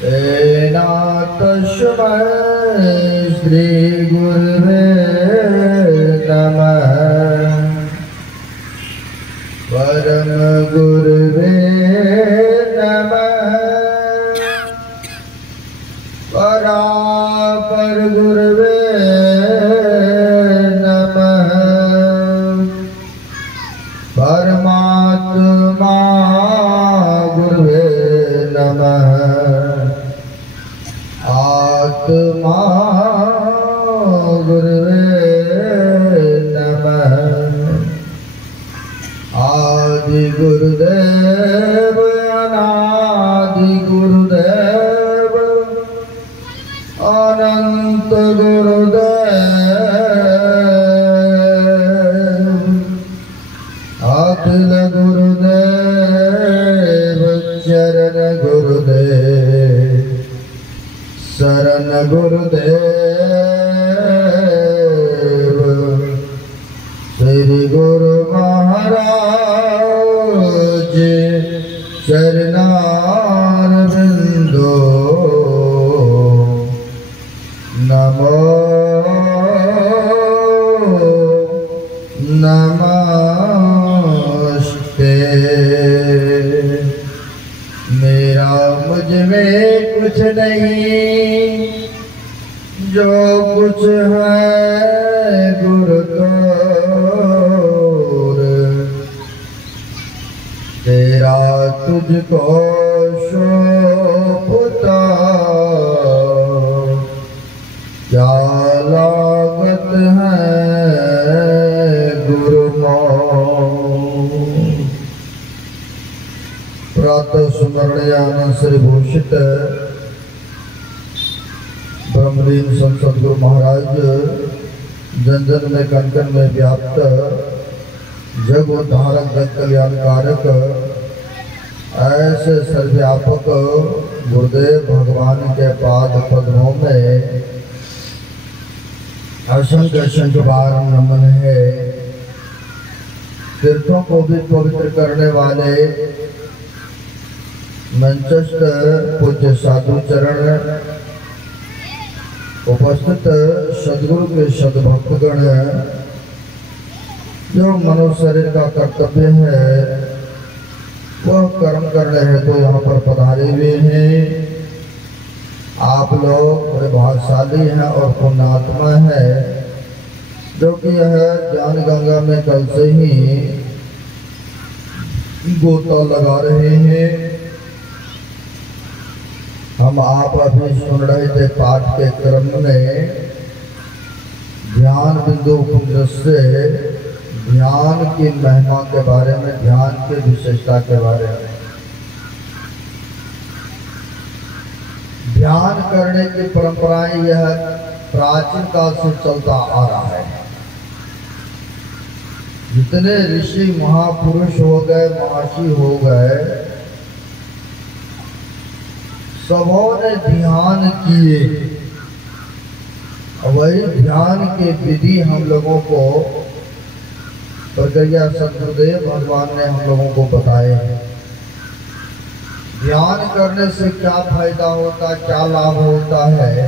तेना तस्मै श्री गुरुवे नमः। परम गुरुवे नमः। परापर गुरुवे नमः। परमात्मा गुरुवे नमः। आत्मा गुरुवे नमः। आदि गुरुदेव अनादि गुरुदेव अनंत गुरुदेव अखिल गुरुदेव चरण गुरुदेव शरण गुरुदेव श्री गुरु महाराज चरणारविंदो नमो नमस्ते। मेरा मुझ में कुछ नहीं, जो कुछ है गुरु तोर। तेरा तुझको शोभता क्या लागत है गुरु मोह। प्रातः सुमरणीयान श्री भूषित ब्रह्मलीन संसद गुरु महाराज जन जन में कण कण में व्याप्त जग उद्धारक जग कल्याणकारक ऐसे सर्वव्यापक गुरुदेव भगवान के पाद पद्मों में असंख्य असंख्य बार नमन है। तीर्थों को भी पवित्र करने वाले मंचस्थ पूज्य साधु चरण, उपस्थित सदगुरु के सद्भक्तगण, जो मनुष्य शरीर का कर्तव्य है वह कर्म करने हैं तो यहाँ पर पधारे हुए हैं। आप लोग बड़े भाग्यशाली हैं और पुण्यात्मा है, जो कि यह ज्ञान गंगा में कल से ही गोता लगा रहे हैं। हम आप अभी सुन रहे थे पाठ के क्रम में ध्यान बिंदु उपनिषद से ध्यान की महिमा के बारे में, ध्यान की विशेषता के बारे में। ध्यान करने की परंपराएं यह प्राचीन काल से चलता आ रहा है। जितने ऋषि महापुरुष हो गए, महर्षि हो गए, सबों ने ध्यान किए। वही ध्यान के विधि हम लोगों को प्रक्रिया सदगुरुदेव भगवान ने हम लोगों को बताए हैं। ध्यान करने से क्या फायदा होता, क्या लाभ होता है।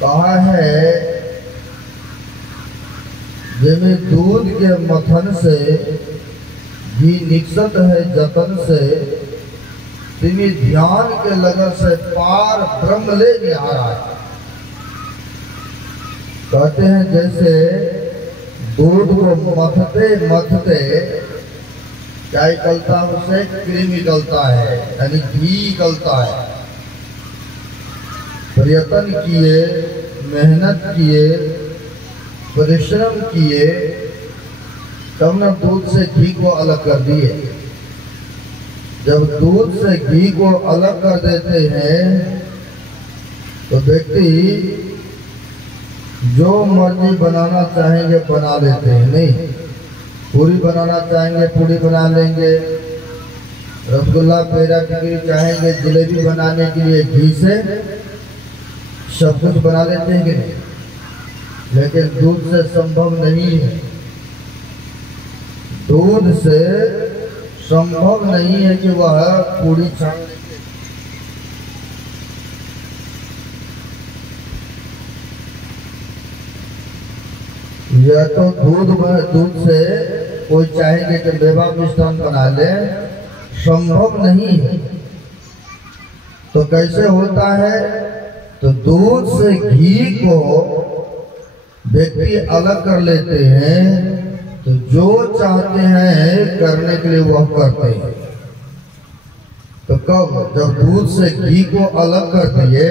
कहा है जिसमें दूध के मथन से घी निकसत है जतन से, तिमी ध्यान के लगन से पार ब्रह्म ले निहारा है। कहते हैं जैसे दूध को मथते मथते क्या निकलता है, उससे क्रीम निकलता है, यानी घी निकलता है। प्रयत्न किए, मेहनत किए, परिश्रम किए, तब न दूध से घी को अलग कर दिए। जब दूध से घी को अलग कर देते हैं तो व्यक्ति जो मर्जी बनाना चाहेंगे बना लेते हैं। नहीं, पूरी बनाना चाहेंगे पूरी बना लेंगे, रसगुल्ला पेड़ा की चाहेंगे जलेबी बनाने के लिए घी से सब कुछ बना लेते हैं कि नहीं, लेकिन दूध से संभव नहीं है। दूध से संभव नहीं है कि वह पूरी छान या तो दूध से कोई चाहेंगे कि मेवा मिष्ठान बना ले, संभव नहीं है। तो कैसे होता है? तो दूध से घी को व्यक्ति अलग कर लेते हैं, तो जो चाहते हैं करने के लिए वह करते हैं। तो कब? जब दूध से घी को अलग कर दिए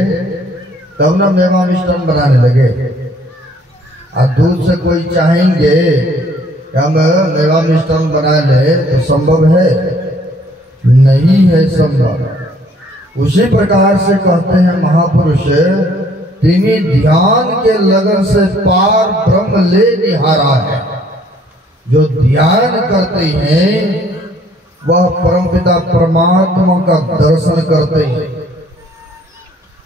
तब ना मेवा मिष्ठान बनाने लगे। और दूध से कोई चाहेंगे कि हम मेवा मिष्ठान बना ले, तो संभव है? नहीं है संभव। उसी प्रकार से कहते हैं महापुरुष, तिन्हीं ध्यान के लगन से पार ब्रह्म ले निहारा है। जो ध्यान करते हैं वह परमपिता परमात्मा का दर्शन करते हैं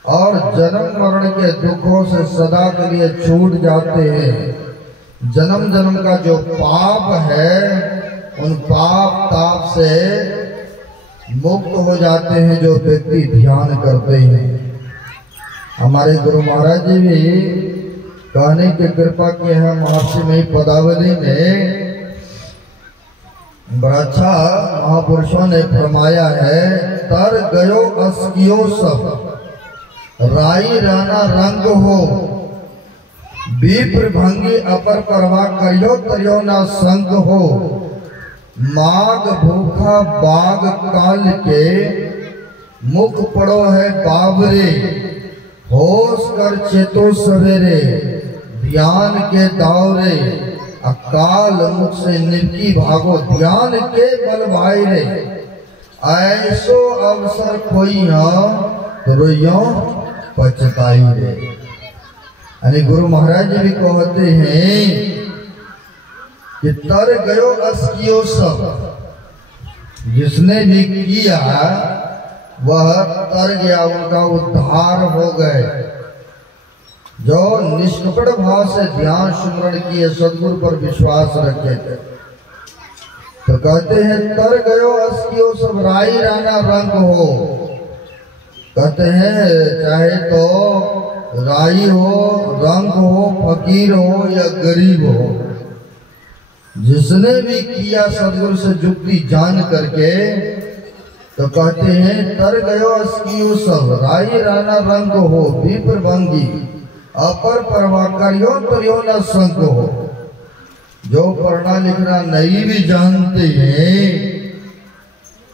और जन्म मरण के दुखों से सदा के लिए छूट जाते हैं। जन्म जन्म का जो पाप है उन पाप ताप से मुक्त हो जाते हैं जो व्यक्ति ध्यान करते हैं। हमारे गुरु महाराज जी भी कहने की कृपा की है, महर्षि में पदावली में बड़ा अच्छा महापुरुषों ने फरमाया है, तर गयो अस्कियो सब राई राना रंग हो, विप्र भंगी अपर परवा करियो तरियो ना संग हो। माग भूखा बाग काल के मुख पड़ो है बाबरे, होश कर चेतो सवेरे ध्यान के दौरे। अकाल मुख से निपकी भागो ध्यान के बल भाई रे, ऐसो अवसर कोई तो रोइयो पछताई रे। यानी गुरु महाराज जी भी कहते हैं कि तर गयो अस्कियो सब, जिसने भी किया वह तर गया, उनका उद्धार हो गए। जो निष्कपट भाव से ध्यान सुमरण किए, सदगुरु पर विश्वास रखे थे, तो कहते हैं तर गयो अस्कियो सब राई राना रंग हो। कहते हैं चाहे तो राई हो, रंग हो, फकीर हो या गरीब हो, जिसने भी किया सदगुरु से जुक्ति जान करके, तो कहते हैं तर गयो अस्कियो सब राई राना रंग हो, विप्र भंगी अपर परवा करियो तरियो न संग हो। जो पढ़ना लिखना नहीं भी जानते हैं,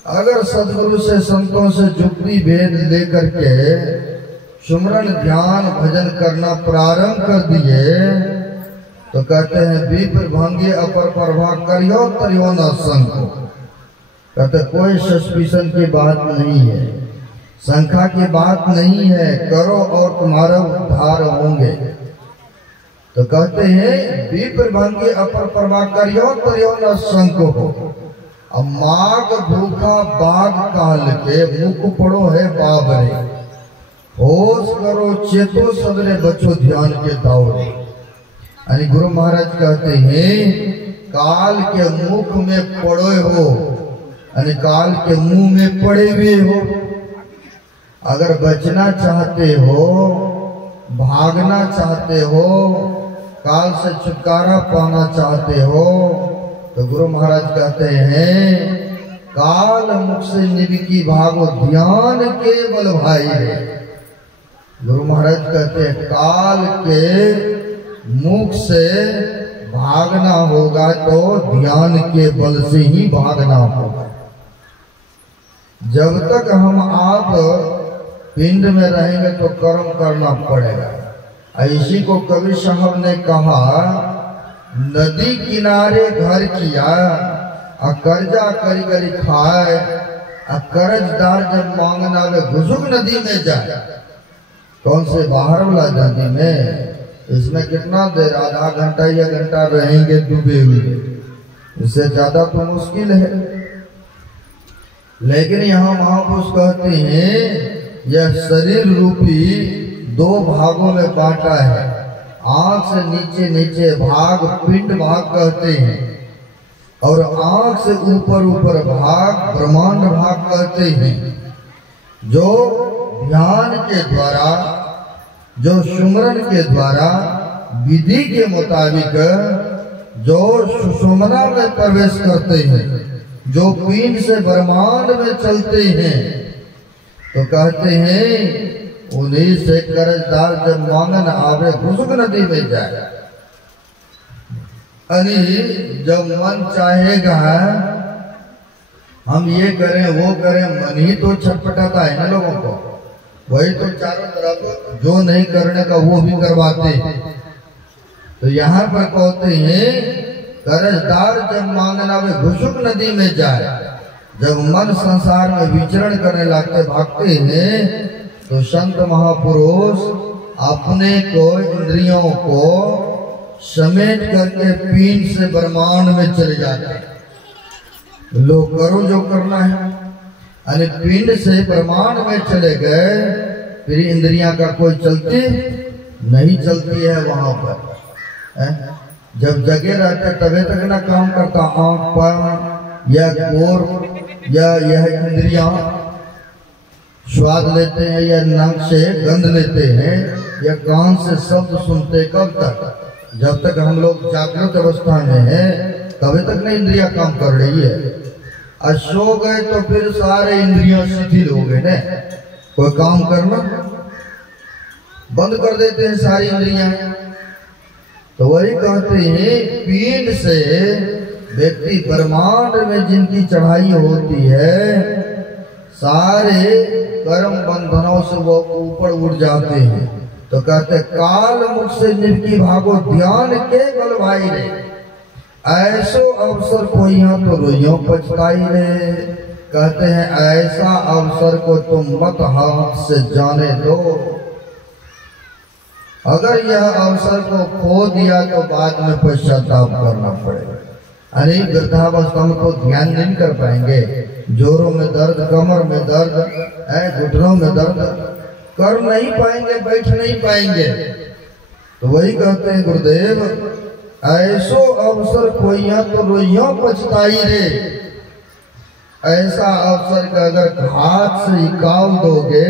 अगर सदगुरु से संतों से जुक्ति भेद लेकर के सुमरन ध्यान भजन करना प्रारंभ कर दिए, तो कहते हैं विप्र भंगी अपर परवा करियो तरियो न संग हो। कहते कोई सस्पिशन की बात नहीं है, शंका की बात नहीं है, करो और तुम्हारा उद्धार होंगे। तो कहते हैं विप्र भंगी अपर परवा करियो तरियो न संग हो। अब माग भूखा बाग काल के मुख पड़ो है बाबरे, होश करो चेतो सवेरे बचो ध्यान के दौरे। यानी गुरु महाराज कहते हैं काल के मुख में पड़े हो, यानी काल के मुंह में पड़े हुए हो। अगर बचना चाहते हो, भागना चाहते हो, काल से छुटकारा पाना चाहते हो, तो गुरु महाराज कहते हैं काल मुख से निबकी भागो ध्यान के बल भाई रे। गुरु महाराज कहते हैं काल के मुख से भागना होगा तो ध्यान के बल से ही भागना होगा। जब तक हम आप पिंड में रहेंगे तो कर्म करना पड़ेगा। इसी को कबीर साहब ने कहा, नदी किनारे घर किया कर्जा करी करी खाए, कर्जदार जब मांगना वे घुसुक नदी में जाए। कौन से बाहर वाला नदी में? इसमें कितना देर, आधा घंटा या घंटा रहेंगे डूबे हुए, इससे ज्यादा तो मुश्किल है। लेकिन यहाँ महापुरुष कहते हैं यह शरीर रूपी दो भागों में बांटा है। आंख से नीचे नीचे भाग पिंड भाग कहते हैं, और आंख से ऊपर ऊपर भाग ब्रह्मांड भाग कहते हैं। जो ध्यान के द्वारा, जो सुमरन के द्वारा विधि के मुताबिक जो सुषुम्ना में प्रवेश करते हैं, जो पिंड से ब्रह्मांड में चलते हैं, तो कहते हैं उन्हीं से कर्जदार जब मांगन आवे घुसुक नदी में जाए। अरे जब मन चाहेगा हम ये करें वो करें, मन ही तो छटपटाता है ना लोगों को। वही तो चारों तरफ जो नहीं करने का वो भी करवाते हैं। तो यहाँ पर कहते हैं कर्जदार जब मांगना वे घुसुक नदी में जाए। जब मन संसार में विचरण करने लगते भागते हैं, तो संत महापुरुष अपने को इंद्रियों को समेट करके पिंड से ब्रह्मांड में चले जाते हैं। लो करो जो करना है। अरे पिंड से ब्रह्मांड में चले गए, फिर इंद्रियां का कोई चलती नहीं चलती है वहां पर। जब जगे रहते तभी तक ना काम करता आंख पर या गोर या यह इंद्रियां स्वाद लेते हैं, या नाक से गंध लेते हैं, या कान से शब्द सुनते। कब तक? जब तक हम लोग जागृत अवस्था में है तभी तक ना इंद्रियां काम कर रही है। और सो गए तो फिर सारे इंद्रियां शिथिल हो गए ना, कोई काम करना बंद कर देते हैं सारी इंद्रियां। तो वही कहते हैं पिंड से व्यक्ति ब्रह्मांड में जिनकी चढ़ाई होती है, सारे कर्म बंधनों से वो ऊपर उठ जाते हैं। तो कहते काल मुख से निरकी भागो ध्यान के बल भाई रे, ऐसो अवसर कोई यहाँ तो रोइयों पछताई रे। कहते हैं ऐसा अवसर को तुम मत हाथ से जाने दो। अगर यह अवसर को खो दिया तो बाद में पश्चाताप करना पड़ेगा। अरे वृद्धावस्था में तो ध्यान नहीं कर पाएंगे। जोरों में दर्द, कमर में दर्द, घुटनों में दर्द, कर नहीं पाएंगे, बैठ नहीं पाएंगे। तो वही कहते हैं गुरुदेव ऐसो अवसर खोइया तो रोइयों पछताई रे। ऐसा अवसर का अगर हाथ से निकाल दोगे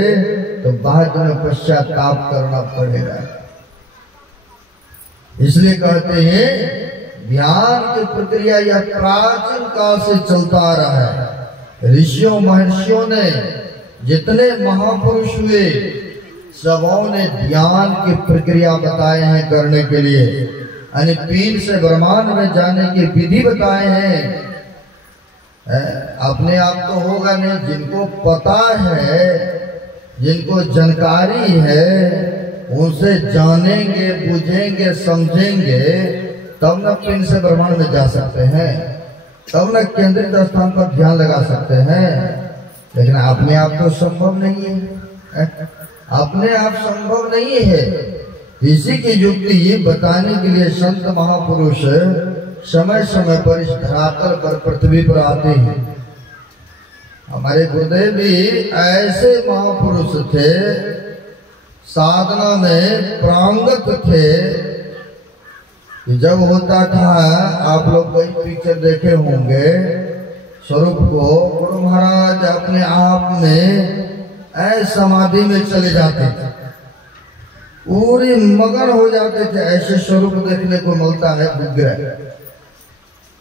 तो बाद में पश्चाताप करना पड़ेगा। इसलिए कहते हैं ध्यान की प्रक्रिया यह प्राचीन काल से चलता आ रहा है। ऋषियों महर्षियों ने जितने महापुरुष हुए सबों ने ध्यान की प्रक्रिया बताए हैं करने के लिए। यानी पिंड से ब्रह्मांड में जाने की विधि बताए हैं। अपने आप तो होगा नहीं, जिनको पता है, जिनको जानकारी है, उनसे जानेंगे, बुझेंगे, समझेंगे, तब न पिंड से ब्रह्मांड में जा सकते हैं, तब न केंद्रित स्थान पर ध्यान लगा सकते हैं। लेकिन अपने आप तो संभव नहीं है, अपने आप संभव नहीं है। इसी की युक्ति बताने के लिए संत महापुरुष समय समय पर इस धरातल पर पृथ्वी पर आते हैं। हमारे गुरुदेव भी ऐसे महापुरुष थे, साधना में प्रांगत थे। जब होता था, आप लोग कई पिक्चर देखे होंगे, स्वरूप को गुरु महाराज अपने आप में समाधि में चले जाते थे, पूरी मगन हो जाते थे। ऐसे स्वरूप देखने को मिलता है विग्रह।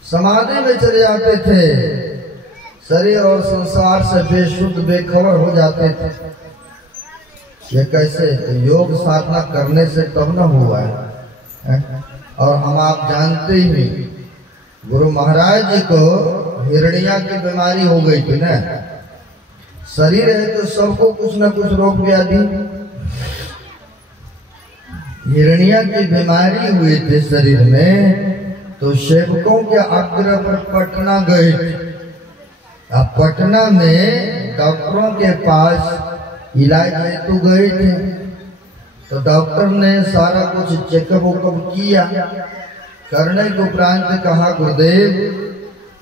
समाधि में चले जाते थे, शरीर और संसार से बेशुद्ध बेखबर हो जाते थे। ये कैसे? योग साधना करने से तब न हुआ है। और हम आप जानते ही गुरु महाराज जी को हिरनिया की बीमारी हो गई थी ना। शरीर है तो सबको कुछ न कुछ रोग व्याधि। हिरनिया की बीमारी हुई थी शरीर में, तो सेवकों के आग्रह पर पटना गए थे। अब पटना में डॉक्टरों के पास इलाज हेतु गए थे। तो डॉक्टर ने सारा कुछ चेकअप वेकअप किया। करने के उपरांत कहा गुरुदेव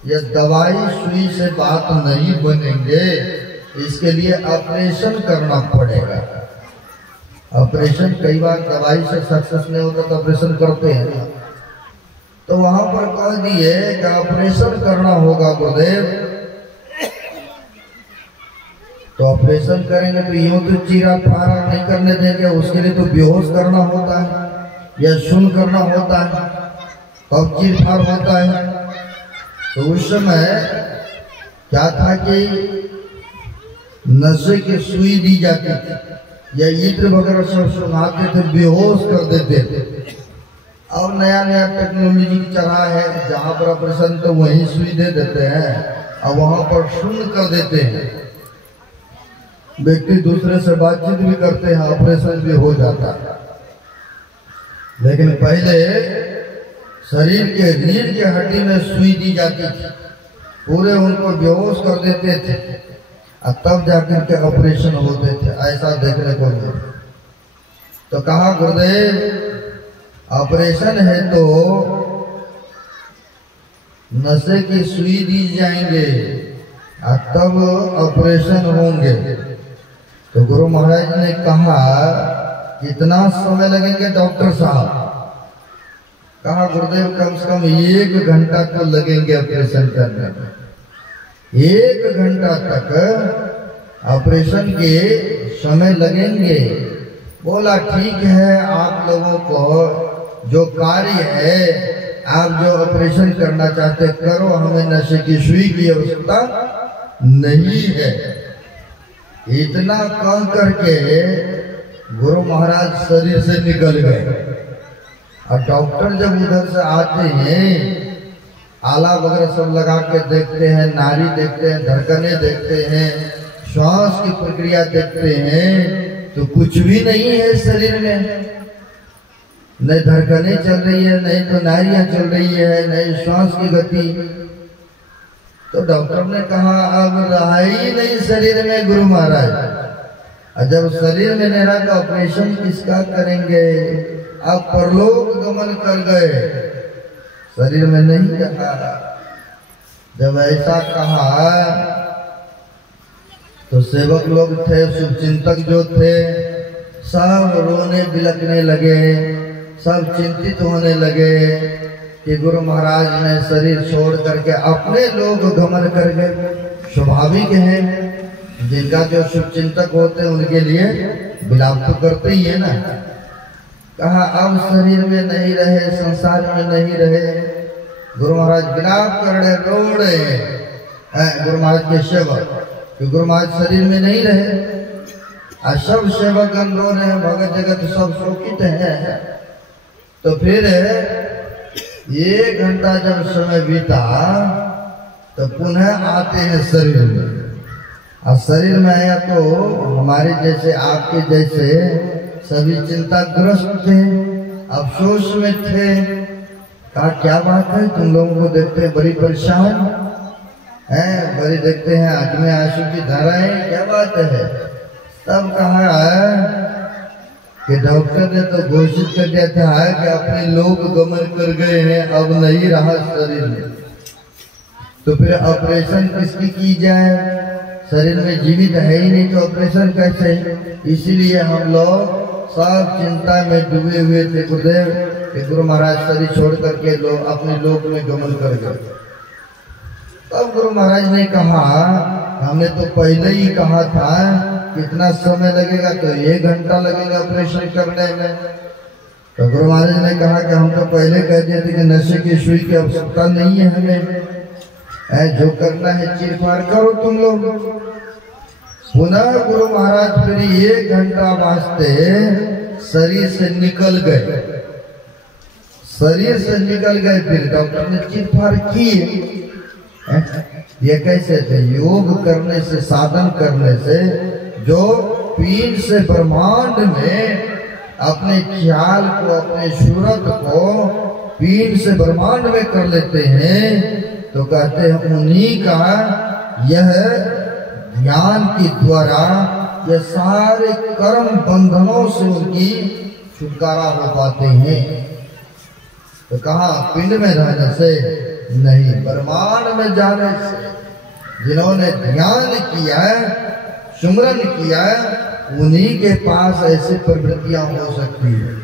ये दवाई सुई से बात नहीं बनेंगे, इसके लिए ऑपरेशन करना पड़ेगा। ऑपरेशन कई बार दवाई से सक्सेस नहीं होता तो ऑपरेशन करते हैं। तो वहां पर कह दिए कि ऑपरेशन करना होगा गुरुदेव। तो ऑपरेशन करेंगे तो यूं तो चीरा फाड़ा नहीं करने देंगे, उसके लिए तो बेहोश करना होता है या सुन करना होता है, तब चीर फाड़ होता है। तो उस समय क्या था कि नशे की सुई दी जाती थी या इत्र वगैरह सब सुनाते थे, बेहोश कर देते थे। और नया नया टेक्नोलॉजी चला है, जहाँ पर ऑपरेशन तो वहीं सुई दे देते हैं और वहां पर शून्य कर देते हैं, व्यक्ति दूसरे से बातचीत भी करते हैं, ऑपरेशन भी हो जाता है। लेकिन पहले शरीर के रीढ़ की हड्डी में सुई दी जाती थी, पूरे उनको बेहोश कर देते थे और तब जाकर के ऑपरेशन होते थे। ऐसा देखने को मिला। तो कहा गुरुदेव ऑपरेशन है तो नशे की सुई दी जाएंगे और तब ऑपरेशन होंगे। तो गुरु महाराज ने कहा कितना समय लगेंगे डॉक्टर साहब? कहा गुरुदेव कम से कम 1 घंटा तो लगेंगे ऑपरेशन करने में। 1 घंटा तक ऑपरेशन के समय लगेंगे। बोला ठीक है, आप लोगों को जो कार्य है, आप जो ऑपरेशन करना चाहते करो, हमें नशे की सुई की आवश्यकता नहीं है। इतना कह करके गुरु महाराज शरीर से निकल गए। और डॉक्टर जब उधर से आते हैं, आला वगैरह सब लगा के देखते हैं, नाड़ी देखते हैं, धड़कने देखते हैं, श्वास की प्रक्रिया देखते हैं, तो कुछ भी नहीं है शरीर में। नहीं धड़कने चल रही है, नहीं तो नाड़ियां चल रही है, नहीं श्वास की गति। तो डॉक्टर ने कहा अब रहा ही नहीं शरीर में गुरु महाराज। और जब शरीर में नहीं रहा तो ऑपरेशन किसका करेंगे? अब परलोक गमन कर गए, शरीर में नहीं रहा। जब ऐसा कहा तो सेवक लोग थे, शुभचिंतक जो थे, सब रोने बिलखने लगे, सब चिंतित होने लगे कि गुरु महाराज ने शरीर छोड़ करके अपने लोग गमन कर गए। स्वाभाविक है, जिनका जो शुभचिंतक होते हैं उनके लिए विलाप तो करते ही है ना। कहा अब शरीर में नहीं रहे, संसार में नहीं रहे। गुरु महाराज विलाप कर रहे, रो रहे गुरु महाराज के सेवक, कि गुरु महाराज शरीर में नहीं रहे। और सब सेवक गण रो रहे हैं, भगत जगत सब शोकित है। तो फिर 1 घंटा जब समय बीता तो पुनः आते हैं शरीर में। और शरीर में आया तो हमारे जैसे आपके जैसे सभी चिंताग्रस्त थे, अफसोस में थे। कहा क्या बात है, तुम लोगों को देखते हैं बड़ी परेशान है, बड़ी देखते हैं आंख में आंसू की धाराएं, क्या बात है? तब कहा कि डॉक्टर ने तो घोषित कर दिया था कि अपने लोग गमन कर गए हैं, अब नहीं रहा शरीर में। तो फिर ऑपरेशन किसकी की जाए? शरीर में जीवित है ही नहीं तो ऑपरेशन कैसे? इसीलिए हम लोग सब चिंता में डूबे हुए थे गुरुदेव कि गुरु महाराज शरीर छोड़ करके लोग अपने लोक में गमन कर गए। तब गुरु महाराज ने कहा हमने तो पहले ही कहा था कितना समय लगेगा, तो 1 घंटा लगेगा ऑपरेशन करने में। तो गुरु महाराज ने कहा कि हम तो पहले कह दिए थे कि नशे की सुई की आवश्यकता नहीं है हमें, जो करना है चीर फाड़ करो तुम लोग। पुनः गुरु महाराज फिर 1 घंटा वास्ते शरीर से निकल गए, शरीर से निकल गए। फिर डॉक्टर ने चीर फाड़ की। ये कैसे थे? योग करने से, साधन करने से जो पीठ से ब्रह्मांड में अपने ख्याल को, अपने सूरत को पीठ से ब्रह्मांड में कर लेते हैं, तो कहते हैं उन्हीं का यह ज्ञान के द्वारा ये सारे कर्म बंधनों से उनकी छुटकारा हो पाते हैं। तो कहा पिंड में रहने से नहीं, ब्रह्मांड में जाने से। जिन्होंने ध्यान किया है, सुमरन किया है, उन्हीं के पास ऐसी प्रवृत्तियां हो सकती है,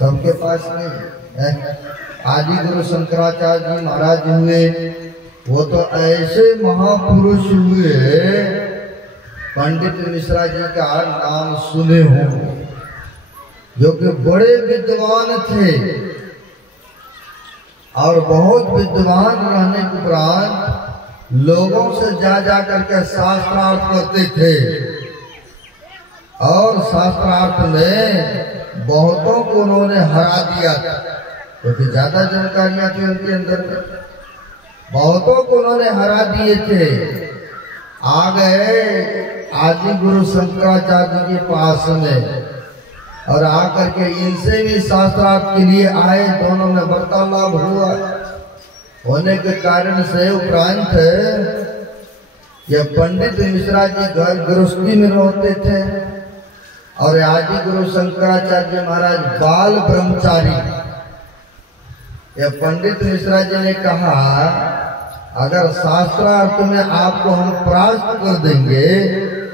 सबके पास नहीं। आदि गुरु शंकराचार्य जी महाराज हुए, वो तो ऐसे महापुरुष हुए, पंडित मिश्रा जी का नाम सुने होंगे, जो कि बड़े विद्वान थे और बहुत विद्वान रहने के उपरांत लोगों से जा करके शास्त्रार्थ करते थे और शास्त्रार्थ में बहुतों को उन्होंने हरा दिया था, क्योंकि ज्यादा जानकारियां थी उनके अंदर में। बहुतों को उन्होंने हरा दिए थे। आ गए आदि गुरु शंकराचार्य के पास में और आकर के इनसे भी शास्त्रार्थ के लिए आए। दोनों में वार्तालाप हुआ, होने के कारण से उपरांत ये पंडित मिश्रा जी घर गृहस्थी में रहते थे और आदि गुरु शंकराचार्य महाराज बाल ब्रह्मचारी। ये पंडित मिश्रा जी ने कहा, अगर शास्त्रार्थ में आपको हम परास्त कर देंगे,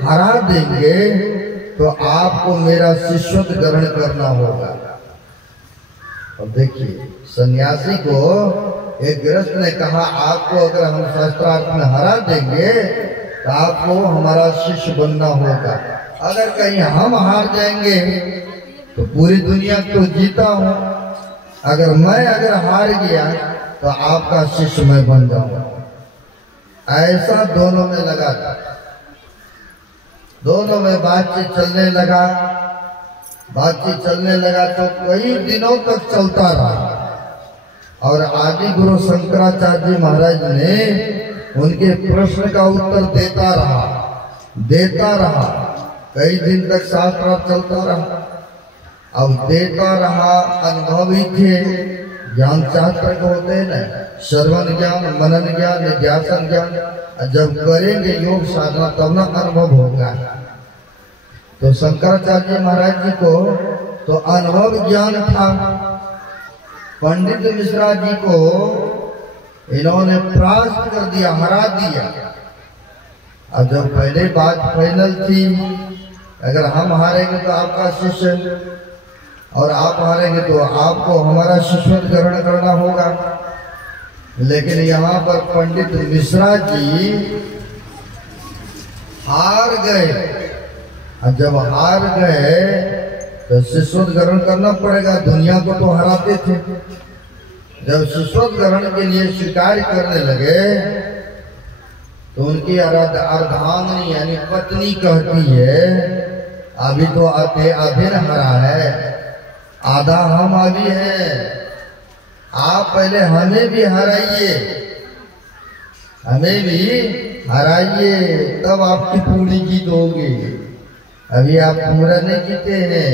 हरा देंगे, तो आपको मेरा शिष्यत्व ग्रहण करना होगा। और देखिए, सन्यासी को एक गृहस्थ ने कहा, आपको अगर हम शास्त्रार्थ में हरा देंगे तो आपको हमारा शिष्य बनना होगा। अगर कहीं हम हार जाएंगे तो पूरी दुनिया को जीता हूं, अगर हार गया तो आपका शिष्य मैं बन जाऊंगा। ऐसा दोनों में लगा था। दोनों में बातचीत चलने लगा तो कई दिनों तक चलता रहा और आदि गुरु शंकराचार्य महाराज ने उनके प्रश्न का उत्तर देता रहा। कई दिन तक शास्त्रार्थ चलता रहा। अब देता रहा, अनुभवी थे, ज्ञान शास्त्र को होते हैं ना, श्रवण ज्ञान, मनन ज्ञान, निध्यासन ज्ञान। जब करेंगे योग साधना तब ना अनुभव होगा। तो शंकराचार्य महाराज जी को तो अनुभव ज्ञान था। पंडित मिश्रा जी को इन्होंने परास्त कर दिया, हरा दिया। और जब पहले बात फाइनल थी, अगर हम हारेंगे तो आपका शिष्य और आप हारेंगे तो आपको हमारा शिष्यत्व ग्रहण करना होगा। लेकिन यहाँ पर पंडित मिश्रा जी हार गए। और जब हार गए तो शिष्यत्व ग्रहण करना पड़ेगा, दुनिया को तो हराते थे। जब शिष्यत्व ग्रहण के लिए स्वीकार करने लगे तो उनकी अर्धांगिनी यानी पत्नी कहती है, अभी तो आधे न हरा है, आधा हम अभी हैं, आप पहले हमें भी हराइए, तब आपकी पूरी जीत होगी। अभी आप पूरा नहीं जीते हैं।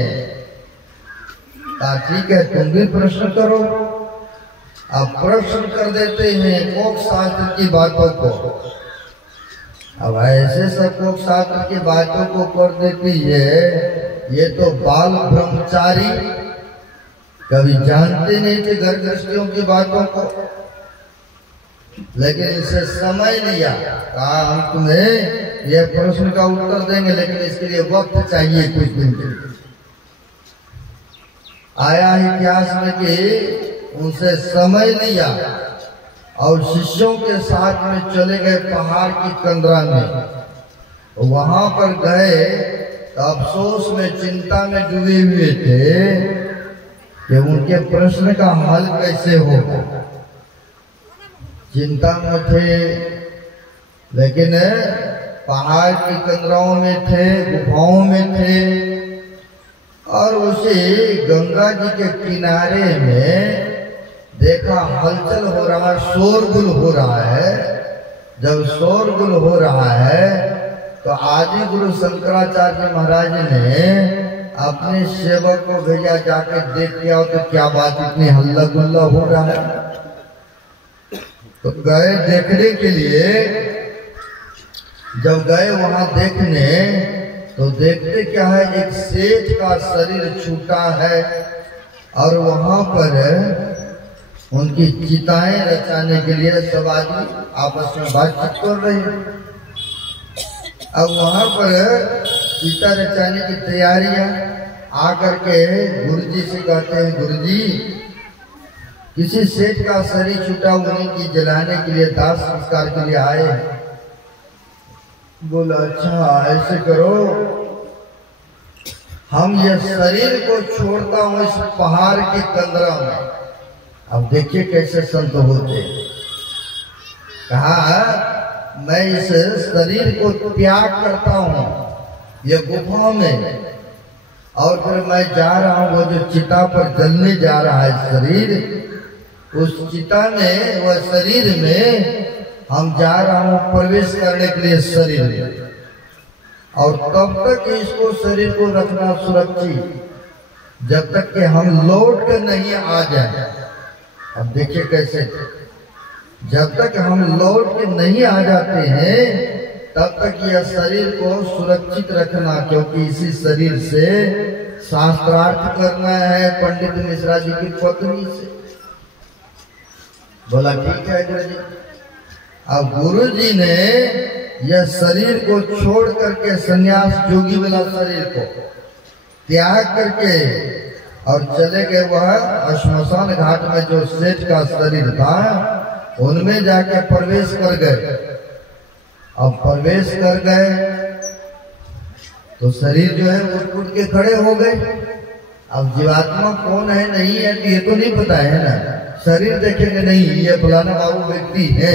ठीक है, तुम भी प्रश्न करो। अब प्रश्न कर देते हैं कोक शास्त्र की बातों को। अब ऐसे सब कोक शास्त्र की बातों को कर देती है। ये तो बाल ब्रह्मचारी कभी जानते नहीं थे घर गृहस्थियों की बातों को, लेकिन इसे समय लिया। कहा, हम तुम्हें यह प्रश्न का उत्तर देंगे, लेकिन इसके लिए वक्त चाहिए, कुछ दिन के लिए। आया इतिहास में कि उनसे समय लिया और शिष्यों के साथ में चले गए पहाड़ की कंदरा में। वहां पर गए तो अफसोस में, चिंता में डूबे हुए थे कि उनके प्रश्न का हल कैसे होगा। चिंता में थे, लेकिन पहाड़ की कंदराओं में थे, गुफाओं में थे और उसी गंगा जी के किनारे में देखा हलचल हो रहा है, शोरगुल हो रहा है। जब शोरगुल हो रहा है तो आदि गुरु शंकराचार्य महाराज ने अपने सेवक को भेजा, जाके देख लिया तो क्या बात, इतनी हल्ला गुल्ला हो रहा है। तो गए देखने के लिए। जब गए वहां देखने तो देखते क्या है, एक सेठ का शरीर छूटा है और वहां पर उनकी चिताएं रचाने के लिए सब आदमी आपस में बातचीत कर रहे हैं। अब वहां पर चिता रचाने की तैयारियां। आकर के गुरुजी से कहते हैं, गुरुजी किसी सेठ का शरीर छूटा उन्हीं की जलाने के लिए दाह संस्कार के लिए आए। बोला अच्छा ऐसे करो, हम ये शरीर को छोड़ता हूं इस पहाड़ के कंदरा में। अब देखिए कैसे संत होते। कहा मैं इस शरीर को त्याग करता हूं ये गुफा में, और फिर मैं जा रहा हूं वो जो चिता पर जलने जा रहा है शरीर, उस चिता में वह शरीर में हम जा रहा हूं प्रवेश करने के लिए शरीर में, और तब तक इसको शरीर को रखना सुरक्षित जब तक कि हम लौट कर नहीं आ जाए। अब देखिए कैसे, जब तक हम लौट के नहीं आ जाते हैं तब तक यह शरीर को सुरक्षित रखना, क्योंकि इसी शरीर से शास्त्रार्थ करना है पंडित मिश्रा जी की पत्नी से। बोला ठीक है गुरु जी। अब गुरु जी ने यह शरीर को छोड़ करके संन्यास जोगी वाला शरीर को त्याग करके और चले गए वह श्मशान घाट में जो सेठ का शरीर था उनमें जाके प्रवेश कर गए। अब प्रवेश कर गए तो शरीर जो है उठ उठ के खड़े हो गए। अब जीवात्मा कौन है नहीं है ये तो नहीं पता है ना, शरीर देखेंगे नहीं ये फलाना बाबू व्यक्ति है,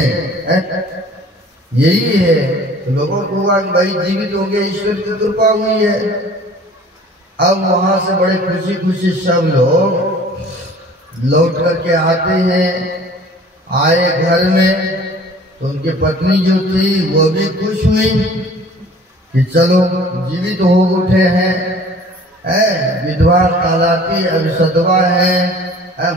यही है। तो लोगों को हुआ कि भाई जीवित हो गए, ईश्वर की कृपा हुई है। अब वहां से बड़े खुशी खुशी सब लोग लौट करके आते हैं। आए घर में तो उनकी पत्नी जो थी वो भी खुश हुई कि चलो जीवित हो उठे हैं, विधवा कहलाती अभी सदवा है,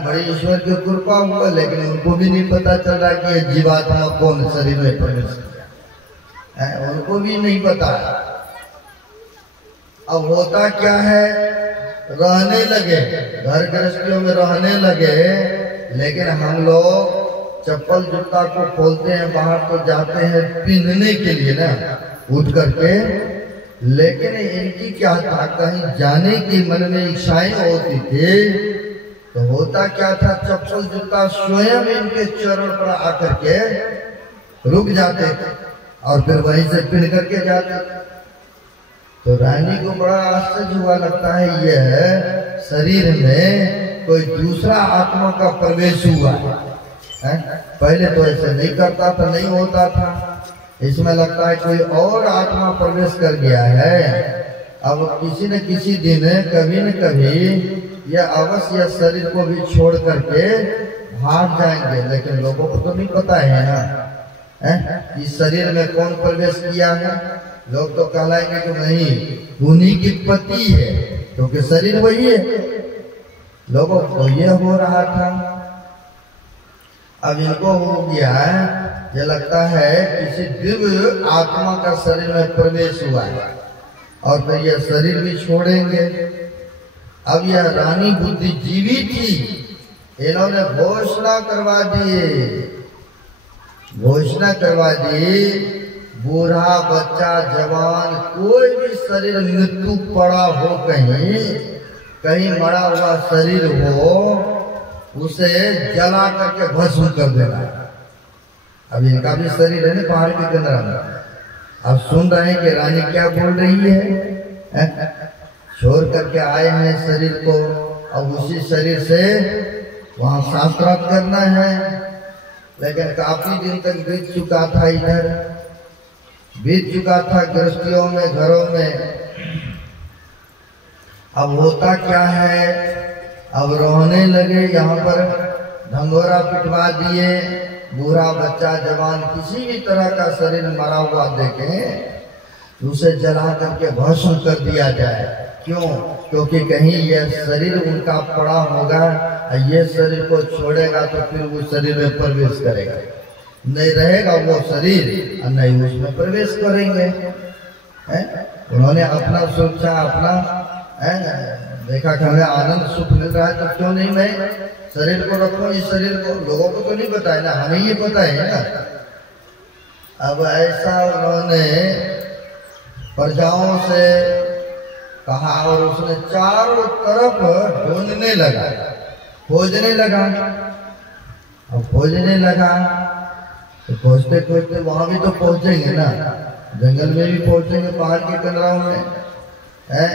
बड़ी ईश्वर की कृपा हुआ। लेकिन उनको भी नहीं पता चल रहा कि ये जीवात्मा कौन शरीर में प्रवेश किया, उनको भी नहीं पता। अब होता क्या है, रहने लगे घर गृहस्थियों में रहने लगे, लेकिन हम लोग चप्पल जूता को खोलते हैं बाहर तो जाते हैं पहनने के लिए ना उठ करके, लेकिन इनकी क्या था कहीं जाने की मन में इच्छाएं होती थी। तो होता क्या था, चप्पल जूता स्वयं इनके चरण पर आकर के रुक जाते थे और फिर वहीं से पहन करके जाते। तो रानी को बड़ा आश्चर्य हुआ, लगता है यह शरीर में कोई दूसरा आत्मा का प्रवेश हुआ है। पहले तो ऐसे नहीं करता था, नहीं होता था, इसमें लगता है कोई और आत्मा प्रवेश कर गया है। अब किसी न किसी दिन कभी न कभी यह अवश्य शरीर को भी छोड़ करके भाग जाएंगे, लेकिन लोगों को तो नहीं पता है ना इस शरीर में कौन प्रवेश किया है। लोग तो कहलाएंगे कि नहीं उन्हीं की पति है, क्योंकि शरीर वही है। लोगों को यह हो रहा था। अब इनको हो गया है, ये लगता है किसी दिव्य आत्मा का शरीर में प्रवेश हुआ है और फिर यह शरीर भी छोड़ेंगे। अब यह रानी बुद्धिजीवी थी, इन्होंने घोषणा करवा दी, बूढ़ा बच्चा जवान कोई भी शरीर मृत्यु पड़ा हो, कहीं मरा हुआ शरीर हो, उसे जला करके भस्म कर देना। अब इनका भी शरीर है ना पहाड़ के कंदरा में। अब सुन रहे हैं कि रानी क्या बोल रही है, छोड़ करके आए हैं शरीर को, अब उसी शरीर से वहां शास्त्रार्थ करना है। लेकिन काफी दिन तक बीत चुका था, इधर बीत चुका था गृहस्थियों में, घरों में। अब होता क्या है, अब रोने लगे, यहाँ पर ढंगोरा पिटवा दिए। बूढ़ा बच्चा जवान किसी भी तरह का शरीर मरा हुआ देखे तो उसे जला करके भस्म कर दिया जाए। क्यों? क्योंकि कहीं यह शरीर उनका पड़ा होगा, ये शरीर को छोड़ेगा तो फिर वो शरीर में प्रवेश करेगा, नहीं रहेगा वो शरीर और नहीं उसमें प्रवेश करेंगे। उन्होंने अपना सोचा, अपना देखा कि हमें आनंद सुख मिल रहा है तो क्यों नहीं मैं शरीर को रखूं। इस शरीर को लोगों को तो नहीं पता है ना, हमें ये पता है ना। अब ऐसा उन्होंने प्रजाओं से कहा और उसने चारों तरफ ढूंढने लगा, खोजने लगा अब खोजने लगा तो खोजते खोजते वहां भी तो पहुंचेंगे ना, जंगल में भी पहुंचेंगे, पहाड़ के कलराव में है,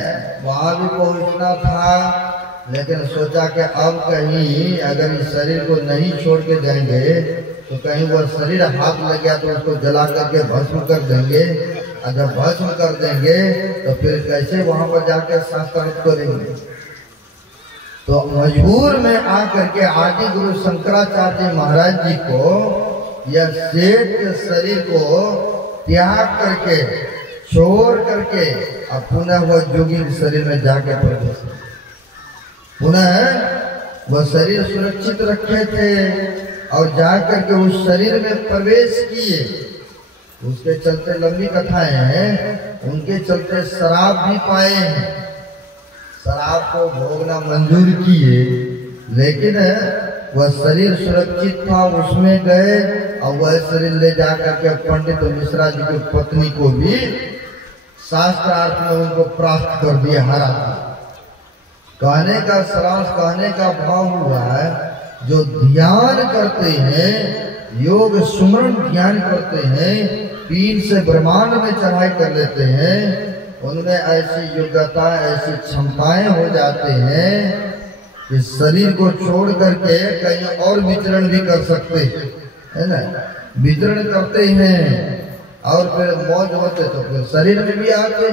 वहां भी पहुंचना था। लेकिन सोचा कि अब कहीं अगर इस शरीर को नहीं छोड़ के जाएंगे तो कहीं वह शरीर हाथ लग गया तो उसको जला करके भस्म कर देंगे, और जब भस्म कर देंगे तो फिर कैसे वहां पर जाकर शास्त्रार्थ करेंगे। तो मजबूर में आकर के आदि गुरु शंकराचार्य महाराज जी को यह शेष के शरीर को त्याग करके छोड़ करके अब पुनः वह जोगी शरीर में जाके प्रवेश, पुनः वह शरीर सुरक्षित रखे थे और जाकर के उस शरीर में प्रवेश किए। उसके चलते लंबी कथाएं हैं, उनके चलते शराब भी पाए हैं, शराब को भोगना मंजूर किए, लेकिन वह शरीर सुरक्षित था, उसमें गए और वह शरीर ले जाकर के पंडित मिश्रा जी की पत्नी को भी शास्त्रार्थ में उनको प्राप्त कर दिया, हरा दिया। कहने का सरांश, कहने का भाव हुआ है, जो ध्यान करते हैं, योग सुमरण ध्यान करते हैं, पीर से ब्रह्मांड में चढ़ाई कर लेते हैं, उनमें ऐसी योग्यता, ऐसी क्षमताएं हो जाते हैं कि शरीर को छोड़ करके कहीं और विचरण भी कर सकते है ना, विचरण करते हैं और फिर मौज होते तो फिर शरीर में भी आते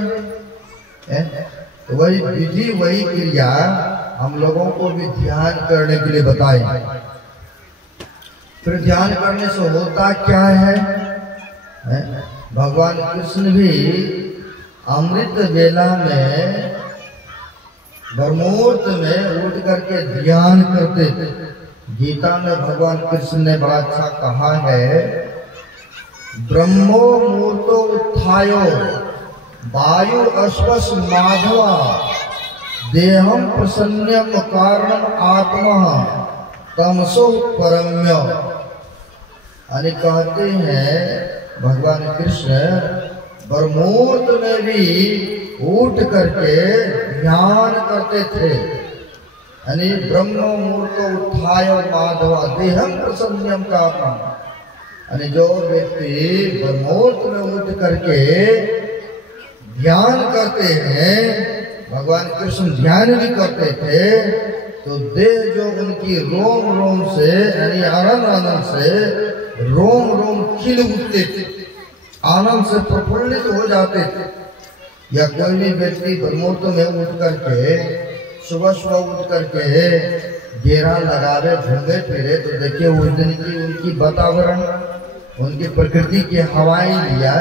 हैं। तो वही विधि, वही क्रिया हम लोगों को भी ध्यान करने के लिए बताए। फिर ध्यान करने से होता क्या है? भगवान कृष्ण भी अमृत वेला में ब्रह्मोर्त में उठ करके ध्यान करते थे। गीता में भगवान कृष्ण ने बड़ा अच्छा कहा है, ब्रह्मो मूर्तो उत्थायो वायु अश्वस माधवा देहम प्रसन्नम कारणम आत्मा तमसो परम्य। अरे कहते हैं भगवान कृष्ण ब्रह्मोर्त में भी उठ करके ध्यान करते थे। यानी ब्रह्म मुहूर्त उत्थाय माधवा देहम प्रसन्नम कारणम, यानी जो व्यक्ति ब्रह्मोर्त में उठ करके ध्यान करते हैं, भगवान कृष्ण ध्यान भी करते थे, तो देह जो उनकी रोम रोम से यानी आनंद आनंद से रोम रोम खिल उठते थे, आनंद से प्रफुल्लित हो जाते थे। या कोई भी व्यक्ति ब्रह्मोर्त में उठ करके सुबह सुबह उठ करके घेरा लगावे घूमे फिरे, तो देखिए उस दिन की उनकी वातावरण, उनकी प्रकृति की हवाएं लिया,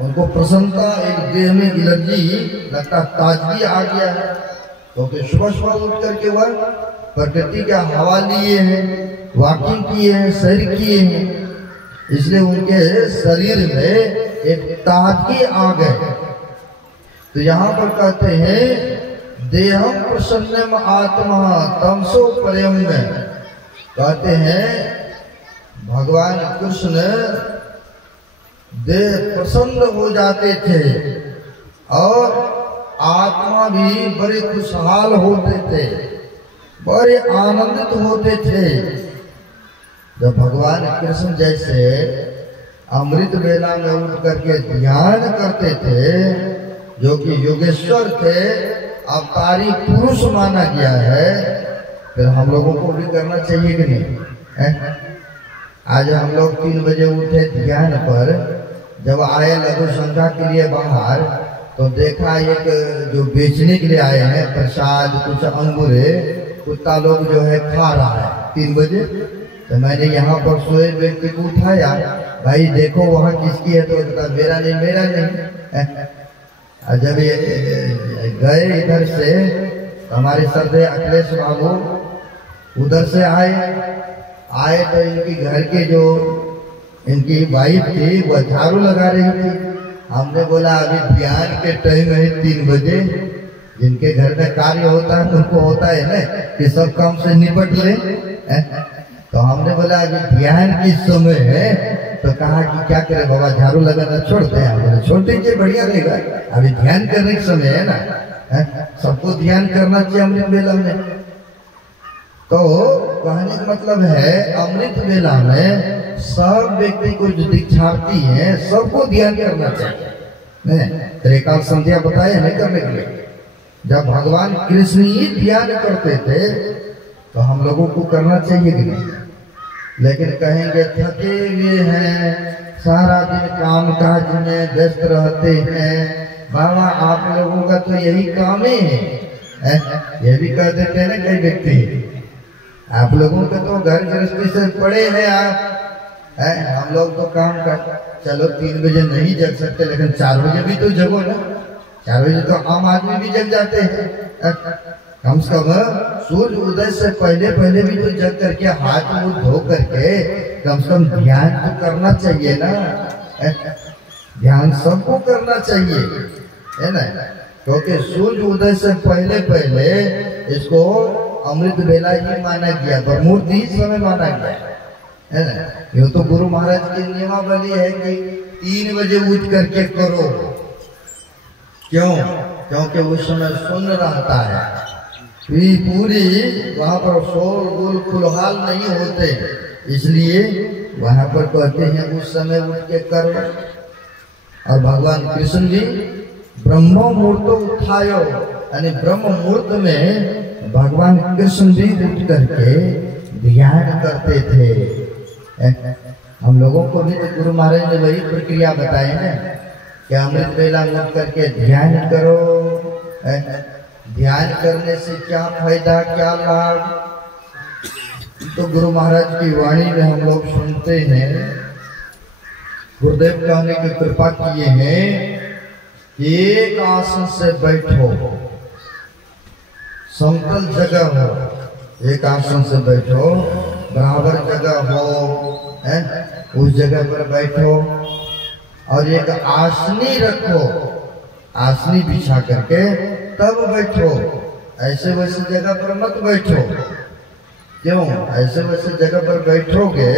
उनको प्रसन्नता, एक देह में एनर्जी लगता, ताजगी आ गया है, क्योंकि सुबह सुबह उठ करके वह प्रकृति का हवा लिए हैं, वॉकिंग किए हैं, सैर किए हैं, इसलिए उनके शरीर में एक ताजगी आ गए। तो यहाँ पर कहते हैं देहम प्रसन्नम आत्मा तमसो परम में, कहते हैं भगवान कृष्ण देह प्रसन्न हो जाते थे और आत्मा भी बड़े खुशहाल होते थे, बड़े आनंदित होते थे। जब भगवान कृष्ण जैसे अमृत वेला में उठ करके ध्यान करते थे, जो कि योगेश्वर थे, अवतारी पुरुष माना गया है, फिर हम लोगों को भी करना चाहिए कि नहीं है? आज हम लोग 3 बजे उठे ध्यान पर, जब आए लघु संख्या के लिए बाहर, तो देखा एक जो बेचने के लिए आए हैं प्रसाद, कुछ अंगूरे, कुत्ता लोग जो है खा रहा है 3 बजे। तो मैंने यहाँ पर सोए व्यक्ति को उठाया, भाई देखो वहाँ किसकी है, तो कहता मेरा नहीं, मेरा नहीं। जब ये गए इधर से, हमारे सरदे अखिलेश बाबू उधर से आए तो इनकी घर के जो इनकी वाइफ थी वह झाड़ू लगा रही थी। हमने बोला अभी ध्यान के टाइम है 3 बजे, जिनके घर में कार्य होता है उनको होता है ना कि सब काम से निपट ले, तो हमने बोला अभी ध्यान की समय है, तो कहा कि क्या करे बाबा, झाड़ू लगाना छोड़ते हैं? छोड़ दीजिए, बढ़िया रहेगा, अभी ध्यान करने का समय है ना, सबको ध्यान करना चाहिए अमृत वेला में। तो कहने का मतलब है अमृत वेला में सब व्यक्ति को जो दीक्षार्थी है सबको ध्यान करना चाहिए। त्रिकाल संध्या बताए नहीं करने के लिए, जब भगवान कृष्ण ही ध्यान करते थे तो हम लोगों को करना चाहिए कि नहीं? लेकिन कहेंगे थके हुए हैं, सारा दिन काम काज में व्यस्त रहते हैं, बाबा आप लोगों का तो यही काम ही है। ये भी कह देते हैं ना कई व्यक्ति, आप लोगों के तो घर गृहस्थी से पड़े हैं आप, हम लोग तो काम कर, चलो 3 बजे नहीं जग सकते लेकिन 4 बजे भी तो जगो ना। 4 बजे तो आम आदमी भी जग जाते हैं। कम से कम सूर्य उदय से पहले पहले भी तो जग करके हाथ मुंह धो करके कम से कम ध्यान तो करना चाहिए ना। ध्यान सबको करना चाहिए, है ना, क्योंकि सूर्य उदय से पहले पहले इसको अमृत वेला ही माना गया, ब्रह्ममुहूर्त ही समय माना गया, है ना। यूँ तो गुरु महाराज की नियमावली है कि 3 बजे उठ करके करो। क्यों? क्योंकि उस समय शून्य रहता है, पूरी वहां पर शोर गुल खुलहाल नहीं होते, इसलिए वहां पर कहते हैं उस समय उठ के करो। और भगवान कृष्ण जी ब्रह्म मुहूर्त उठायो, यानी ब्रह्म मुहूर्त में भगवान कृष्ण भी उठ करके ध्यान करते थे। हम लोगों को भी तो गुरु महाराज ने वही प्रक्रिया बताई ना कि अमृत वेला में उठ करके ध्यान करो। ध्यान करने से क्या फायदा, क्या लाभ, तो गुरु महाराज की वाणी में हम लोग सुनते हैं। गुरुदेव कहने की कृपा किए हैं, एक आसन से बैठो, समतल जगह हो, एक आसन से बैठो, बराबर जगह हो, उस जगह पर बैठो और एक आसनी रखो, आसनी बिछा करके तब बैठो। ऐसे वैसे जगह पर मत बैठो। क्यों? ऐसे वैसे जगह पर बैठोगे,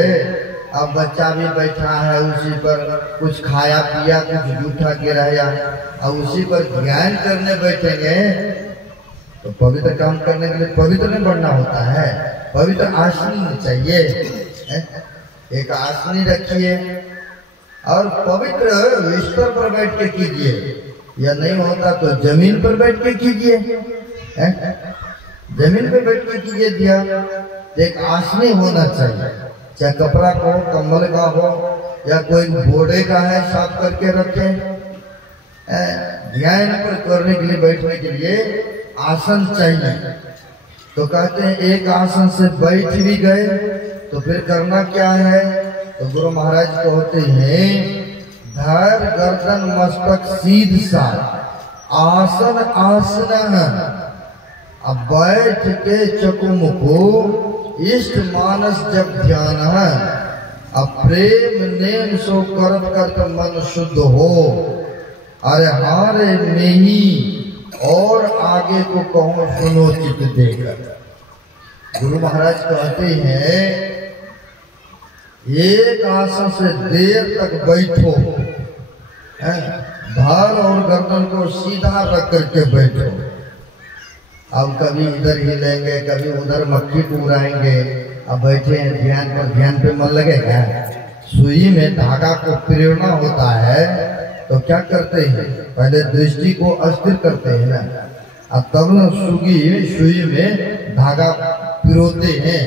अब बच्चा भी बैठा है उसी पर, कुछ खाया पिया, कुछ जूठा गिराया और उसी पर ध्यान करने बैठेंगे तो पवित्र काम करने के लिए पवित्र नहीं बनना होता है, पवित्र आसनी चाहिए। एक आसनी रखिए और पवित्र बिस्तर पर बैठ के कीजिए, या नहीं होता तो जमीन पर बैठ के कीजिए, जमीन पर बैठ के कीजिए ध्यान। एक आसनी होना चाहिए, चाहे कपड़ा को कंबल का हो या कोई बोड़े का है साफ करके रखे। ध्यान पर करने के लिए, बैठने के लिए आसन चाहिए। तो कहते हैं एक आसन से बैठ भी गए तो फिर करना क्या है? तो गुरु महाराज कहते हैं, धर गर्दन मस्तक सीध सा, आसन आसन, अब बैठ के चकुमुखो इष्ट मानस जब ध्यान, अब प्रेम नेम सो करत करत मन शुद्ध हो, अरे हारे नहीं और आगे को कहो सुनो चित देकर। गुरु महाराज कहते हैं एक आसन से देर तक बैठो, भार और गर्दन को सीधा रख करके बैठो। अब कभी इधर हिलेंगे, कभी उधर मक्खी को उड़ाएंगे। अब बैठे हैं ध्यान पर, ध्यान पे मन लगेगा? सुई में धागा को प्रेरणा होता है तो क्या करते हैं? पहले दृष्टि को अस्थिर करते हैं ना, अब तब न सुई में धागा पिरोते हैं,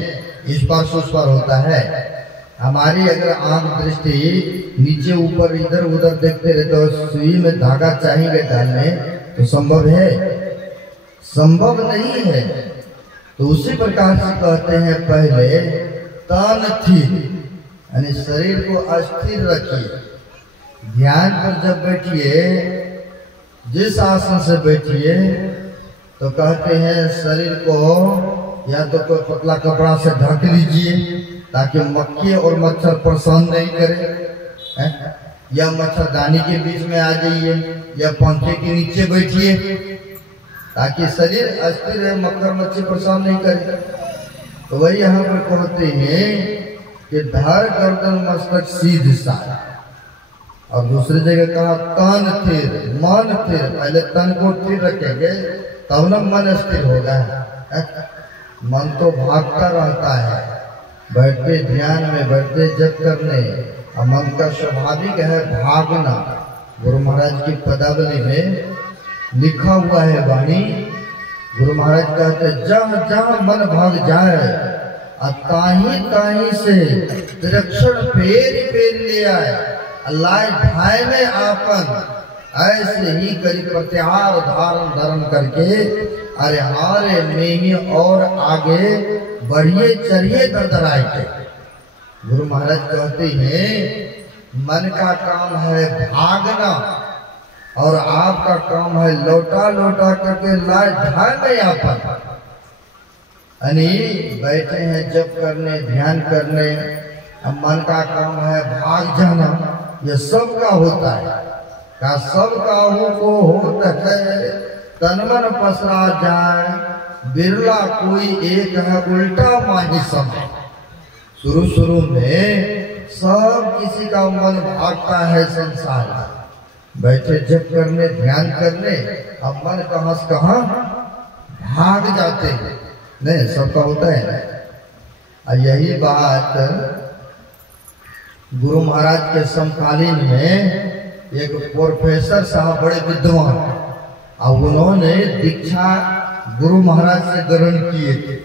इस पार उस पार होता है। हमारी अगर आंख दृष्टि नीचे ऊपर इधर उधर देखते रहे तो सुई में धागा चाहेंगे डालने तो संभव है? संभव नहीं है। तो उसी प्रकार से कहते हैं पहले तन स्थिर, यानी शरीर को अस्थिर रखिए। ध्यान पर जब बैठिए, जिस आसन से बैठिए तो कहते हैं शरीर को या तो कोई पतला कपड़ा से ढक लीजिए ताकि मक्खी और मच्छर परेशान नहीं करे, या मच्छरदानी के बीच में आ जाइए या पंखे के नीचे बैठिए ताकि शरीर अस्थिर रहे, मक्खर मच्छी परेशान नहीं करे। तो वही यहाँ पर कहते हैं कि धर गर्दन मस्तक सीध सा, और दूसरी जगह कहा तन स्थिर, मन स्थिर। पहले तन को स्थिर रखेंगे तब न मन स्थिर होगा। मन तो भागता रहता है, बैठते ध्यान में, बैठते जप करने, और मन का स्वाभाविक है भागना। गुरु महाराज की पदावली में लिखा हुआ है वाणी, गुरु महाराज कहते जहाँ जहाँ मन भाग जाए ताही ताही से तिरक्षण फेर फेर ले आए, अल्लाह भाई में आपन ऐसे ही करी प्रत्याहार धारण धर्म करके अरे हारे में और आगे बढ़िए चलिए दरदराए के। गुरु महाराज कहते हैं मन का काम है भागना और आपका काम है लौटा लौटा करके लाए ध्यान में आपन। यानी बैठे हैं जप करने, ध्यान करने, अब मन का काम है भाग जाना। ये सबका होता है, का सब काहू को होता है तन मन पसरा जाए, बिरला कोई एक है उल्टा माही समय। शुरू शुरू में सब किसी का मन भागता है संसार में, बैठे जप करने, ध्यान करने, अब मन कहाँ से कहाँ भाग जाते हैं। नहीं, सबका होता है ना। यही बात गुरु महाराज के समकालीन में एक प्रोफेसर साहब बड़े विद्वान, और उन्होंने दीक्षा गुरु महाराज से ग्रहण किए थे,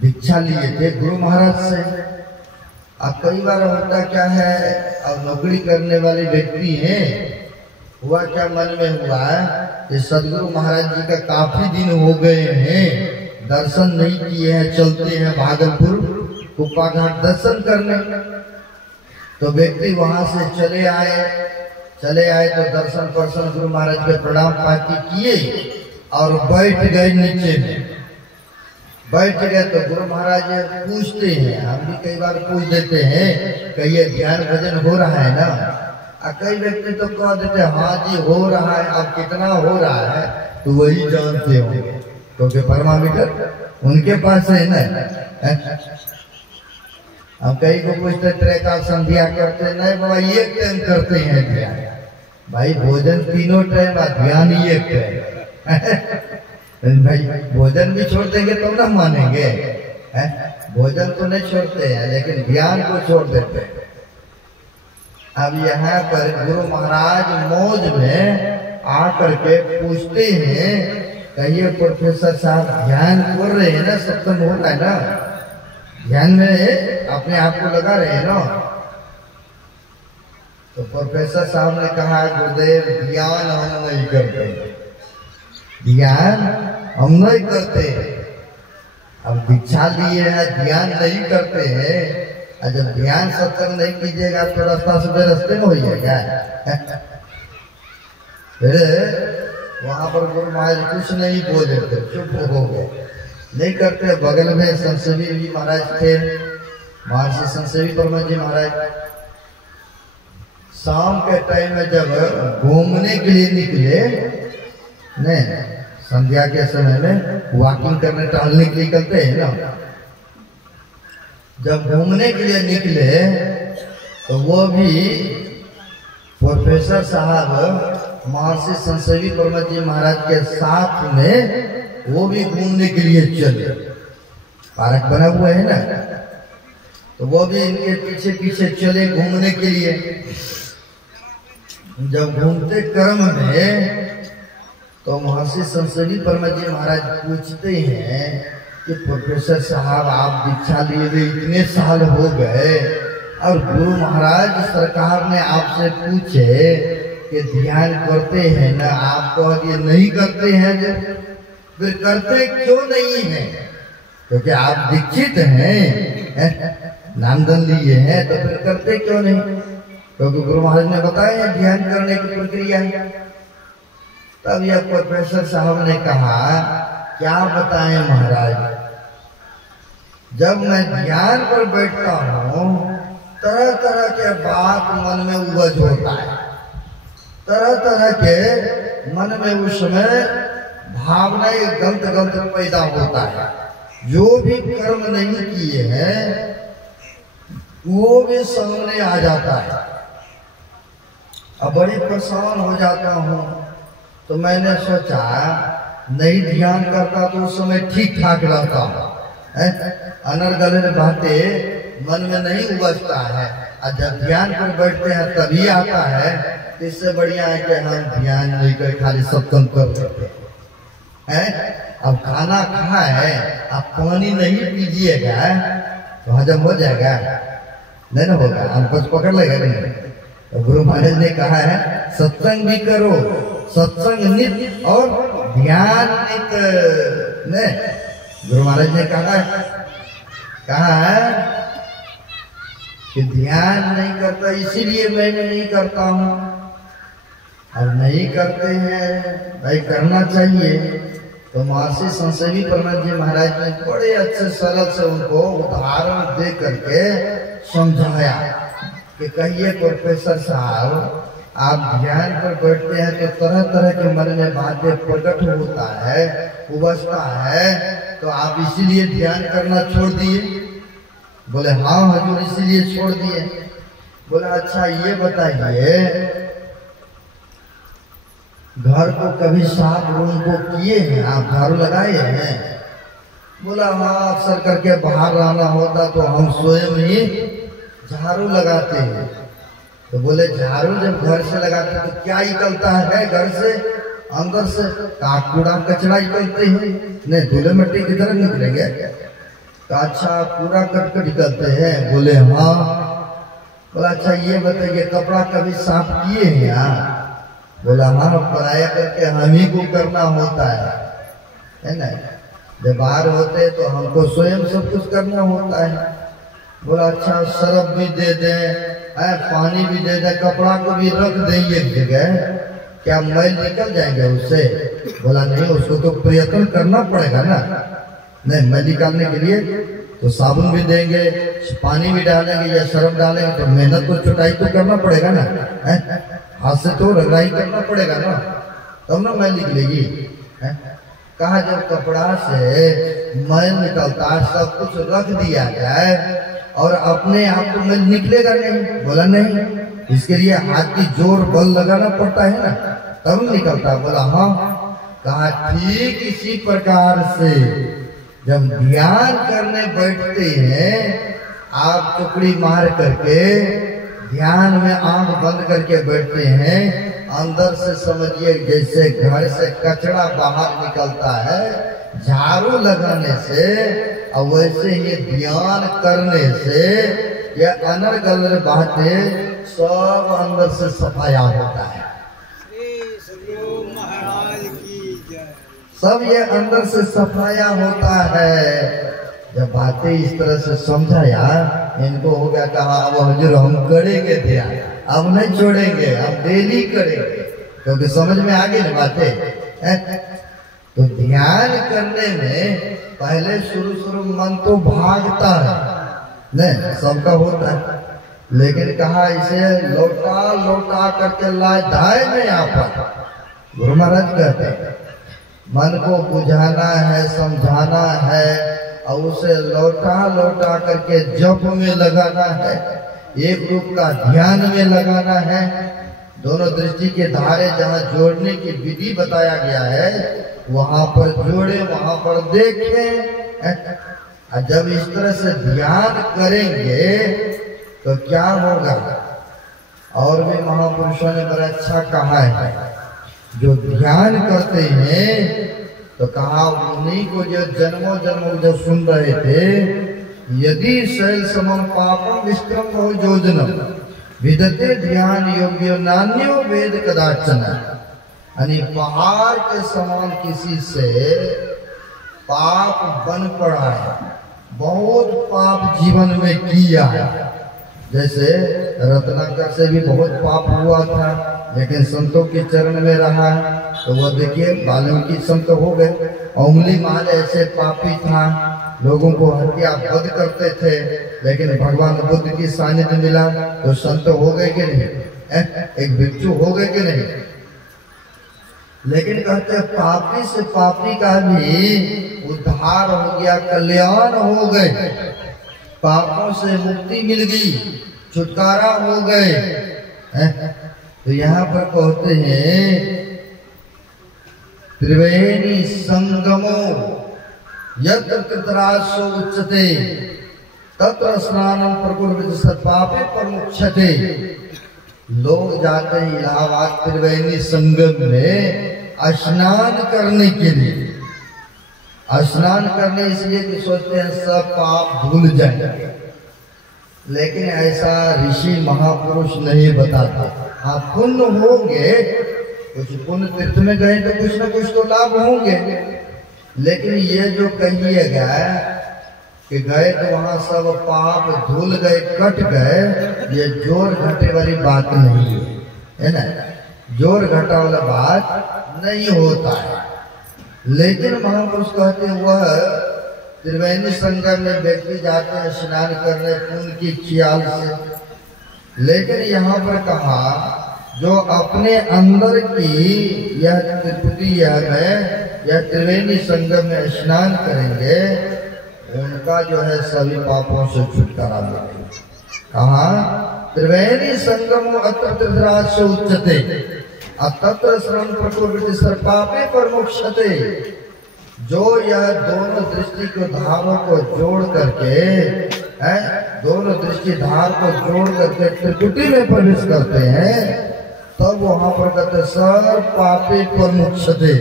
दीक्षा लिए थे गुरु महाराज से। अब कई बार होता क्या है, अब नौकरी करने वाले व्यक्ति हैं, हुआ क्या मन में हुआ है कि सदगुरु महाराज जी का काफी दिन हो गए हैं, दर्शन नहीं किए हैं, चलते हैं भागलपुर कुप्पा घाट दर्शन करने। तो व्यक्ति वहां से चले आए तो दर्शन पर्शन गुरु महाराज के प्रणाम पाती किए और बैठ गए नीचे में। बैठ गए तो गुरु महाराज पूछते हैं, हम भी कई बार पूछ देते हैं कि ये ध्यान भजन हो रहा है ना। कई व्यक्ति तो कह देते हैं हाँ जी हो रहा है, अब कितना हो रहा है तो वही जानते होंगे, क्योंकि थर्मामीटर उनके पास है ना। हम कई को पूछते त्रैकाल संध्या करते, नहीं बाबा एक टाइम करते हैं ध्यान। भाई भोजन तीनों टाइम, ध्यान एक टाइम। भाई भोजन भी छोड़ देंगे तो ना मानेंगे, भोजन को नहीं छोड़ते हैं लेकिन ध्यान को छोड़ देते हैं। अब यहाँ पर गुरु महाराज मौज में आकर के पूछते हैं, कहिए प्रोफेसर साहब ध्यान कर रहे हैं ना, सत्संग हो रहा है ना, ध्यान में अपने आप को लगा रहे हैं ना। तो प्रोफेसर साहब ने कहा गुरुदेव ध्यान हम नहीं करते, ध्यान हम नहीं करते। अब दीक्षा लिए हैं, ध्यान नहीं करते हैं, और जब ध्यान सत्संग नहीं कीजिएगा तो रास्ता से रास्ते में हो जाएगा। फिर वहां पर गुरु महाराज कुछ नहीं बोले थे, चुप हो गए, नहीं करते। बगल में संसेवी जी महाराज थे, महर्षि संसेवी परमा जी महाराज। शाम के टाइम में जब घूमने के लिए निकले, नहीं संध्या के समय में वॉकिंग करने टहलने के लिए निकलते हैं ना, जब घूमने के लिए निकले तो वो भी प्रोफेसर साहब महर्षि संसेवी परमा जी महाराज के साथ में वो भी घूमने के लिए चले। पार्क बना हुआ है ना, तो वो भी इनके पीछे पीछे चले घूमने के लिए। जब घूमते क्रम में तो महर्षि संसेवी परमा जी महाराज पूछते हैं कि प्रोफेसर साहब आप दीक्षा लिए हुए इतने साल हो गए और गुरु महाराज सरकार ने आपसे पूछे कि ध्यान करते हैं ना, आप कह दिए नहीं करते हैं, फिर करते क्यों नहीं है? क्योंकि आप दीक्षित हैं, नामधन लिए हैं, तो फिर करते क्यों नहीं? क्योंकि गुरु महाराज ने बताया ध्यान करने की प्रक्रिया। तब यह प्रोफेसर साहब ने कहा क्या बताएं महाराज, जब मैं ध्यान पर बैठता हूँ तरह तरह के बात मन में उपज होता है, तरह तरह के मन में उस समय भावनाएं गलत गलत पैदा होता है। जो भी कर्म नहीं किए हैं वो भी सामने आ जाता है। अब बड़ी परेशान हो जाता हूँ, तो मैंने सोचा नहीं ध्यान करता तो उस समय ठीक ठाक रहता है, अनर्गल बातें मन में नहीं उबजता है, और जब ध्यान पर बैठते हैं तभी आता है। इससे बढ़िया है कि हम ध्यान नहीं कर खाली सत्संग कर सकते हैं। अब खाना खा है, अब पानी नहीं पीजिएगा तो हजम हो जाएगा? नहीं ना होगा, हम कुछ पकड़ लेगा नहीं। तो गुरु महाराज ने कहा है सत्संग भी करो, सत्संग नित्य और ध्यान नित्य। ने गुरु महाराज ने कहा है कि ध्यान नहीं करता इसीलिए मैं नहीं करता हूँ। अब नहीं करते हैं भाई, करना चाहिए। तो महर्षि संसेवी प्रमथ जी महाराज ने बड़े अच्छे सरल से उनको उदाहरण दे करके समझाया कि कहिए प्रोफेसर साहब, आप ध्यान पर बैठते हैं तो तरह तरह के मन में बातें प्रकट होता है, उबजता है, तो आप इसीलिए ध्यान करना छोड़ दिए? बोले हाँ हजूर इसीलिए छोड़ दिए। बोले अच्छा ये बताइए, घर को कभी साफ रूम को किए हैं आप, झाड़ू लगाए हैं? बोला हाँ अक्सर करके बाहर रहना होता तो हम स्वयं ही झाड़ू लगाते हैं। तो बोले झाड़ू जब घर से लगाते तो क्या निकलता है घर से, अंदर से कूड़ा कचरा निकलते हैं? नहीं, धूले मिट्टी की तरह निकलेंगे। तो अच्छा कूड़ा कटकर निकलते हैं? बोले हाँ। बोला अच्छा ये बताइए कपड़ा कभी साफ किए हैं आप? बोला हाँ, पराया करके हम ही को करना होता है ना। जब बाहर होते तो हमको स्वयं सब कुछ करना होता है। बोला अच्छा सरफ भी दे दें, पानी भी दे दें, कपड़ा को भी रख दें एक जगह, क्या मैल निकल जाएंगे उससे? बोला नहीं, उसको तो प्रयत्न करना पड़ेगा ना। नहीं, मैल निकालने के लिए तो साबुन भी देंगे, पानी भी डालेंगे या सरफ डालेंगे, तो मेहनत तो छुटाई तो करना पड़ेगा ना, हाथ से तो रगड़ाई करना पड़ेगा ना, तब ना मैल निकलेगी। कहा जब कपड़ा से मैल निकलता सब कुछ रख दिया जाए और अपने आप को मैल निकलेगा नहीं? बोला नहीं, इसके लिए हाथ की जोर बल लगाना पड़ता है ना, तब निकलता। बोला हाँ। कहा ठीक इसी प्रकार से जब ध्यान करने बैठते हैं आप टुकड़ी मार करके ध्यान में आंख बंद करके बैठते हैं, अंदर से समझिए जैसे घर से कचरा बाहर निकलता है झाड़ू लगाने से, और वैसे ही ध्यान करने से ये अनर्गल बातें सब अंदर से सफाया होता है। सब ये अंदर से सफाया होता है। जब बातें इस तरह से समझाया, इनको हो गया कहा अब हजूर हम करेंगे ध्यान, अब नहीं छोड़ेंगे, हम डेली करेंगे, क्योंकि समझ में आ गई ना बातें। तो ध्यान करने में पहले शुरू मन तो भागता है, नहीं सबका होता है, लेकिन कहा इसे लौटा लौटा करके लाए धाए में यहाँ पर। गुरु महाराज कहते हैं मन को बुझाना है, समझाना है, और उसे लौटा लौटा करके जप में लगाना है, एक रूप का ध्यान में लगाना है। दोनों दृष्टि के धारे जहाँ जोड़ने की विधि बताया गया है वहां पर जोड़े, वहां पर देखें। जब इस तरह से ध्यान करेंगे तो क्या होगा? और भी महापुरुषों ने बड़ा अच्छा कहा है, जो ध्यान करते हैं तो कहा उन्हीं को जो जन्मों जन्मों जो सुन रहे थे, यदि शैल समम पापम विष्क्रम हो योजनम विदते ध्यान योग्य नान्यो वेद कदाचन। यानी पहाड़ के समान किसी से पाप बन पड़ा है, बहुत पाप जीवन में किया है। जैसे रत्नाकर से भी बहुत पाप हुआ था, लेकिन संतों के चरण में रहा, तो वह देखिए वाल्मीकि संत हो गए। उंगली माल ऐसे पापी था, लोगों को हत्या वध करते थे, लेकिन भगवान बुद्ध की सानिध्य मिला तो संत हो गए कि नहीं? एक भिक्षु हो गए कि नहीं? लेकिन कहते पापी से पापी का भी उद्धार हो गया, कल्याण हो गए, पापों से मुक्ति मिल गई, छुटकारा हो गए। तो यहाँ पर कहते हैं त्रिवेणी संगमो यत्र कृतराजसो उच्यते तत्र स्नानं प्रकुर्वते सत्पापे प्रमुच्यते। लोग जाते हैं इलाहाबाद त्रिवेणी संगम में स्नान करने के लिए। स्नान करने इसलिए कि सोचते हैं सब पाप धुल जाएंगे, लेकिन ऐसा ऋषि महापुरुष नहीं बताता। हाँ, पुण्य होंगे, कुछ पुण्य तीर्थ में गए तो कुछ न कुछ तो लाभ होंगे, लेकिन ये जो कहिएगा कि गए तो वहां सब पाप धुल गए, कट गए, ये जोर घटे वाली बात नहीं है ना। जोर घटा वाला बात नहीं होता है। लेकिन महापुरुष कहते हैं वह त्रिवेणी संगम में व्यक्ति जाते हैं स्नान करने पुण्य की ख्याल से। लेकिन यहाँ पर कहा जो अपने अंदर की यह त्रिपुटी यह त्रिवेणी संगम में स्नान करेंगे उनका जो है सभी पापों से छुटकारा मिलेगा। कहा त्रिवेणी संगमो अत्र त्रिराजसो उच्यते अतत्र श्रम प्रकुर्वते सर्वपापे प्रमुच्यते। जो यह दोनों दृष्टि को धारों को जोड़ करके दोनों दृष्टि धार को जोड़ करके त्रिकुटी में प्रवेश करते हैं तब वहां पर कहते सर्व पापे प्रमुच्यते,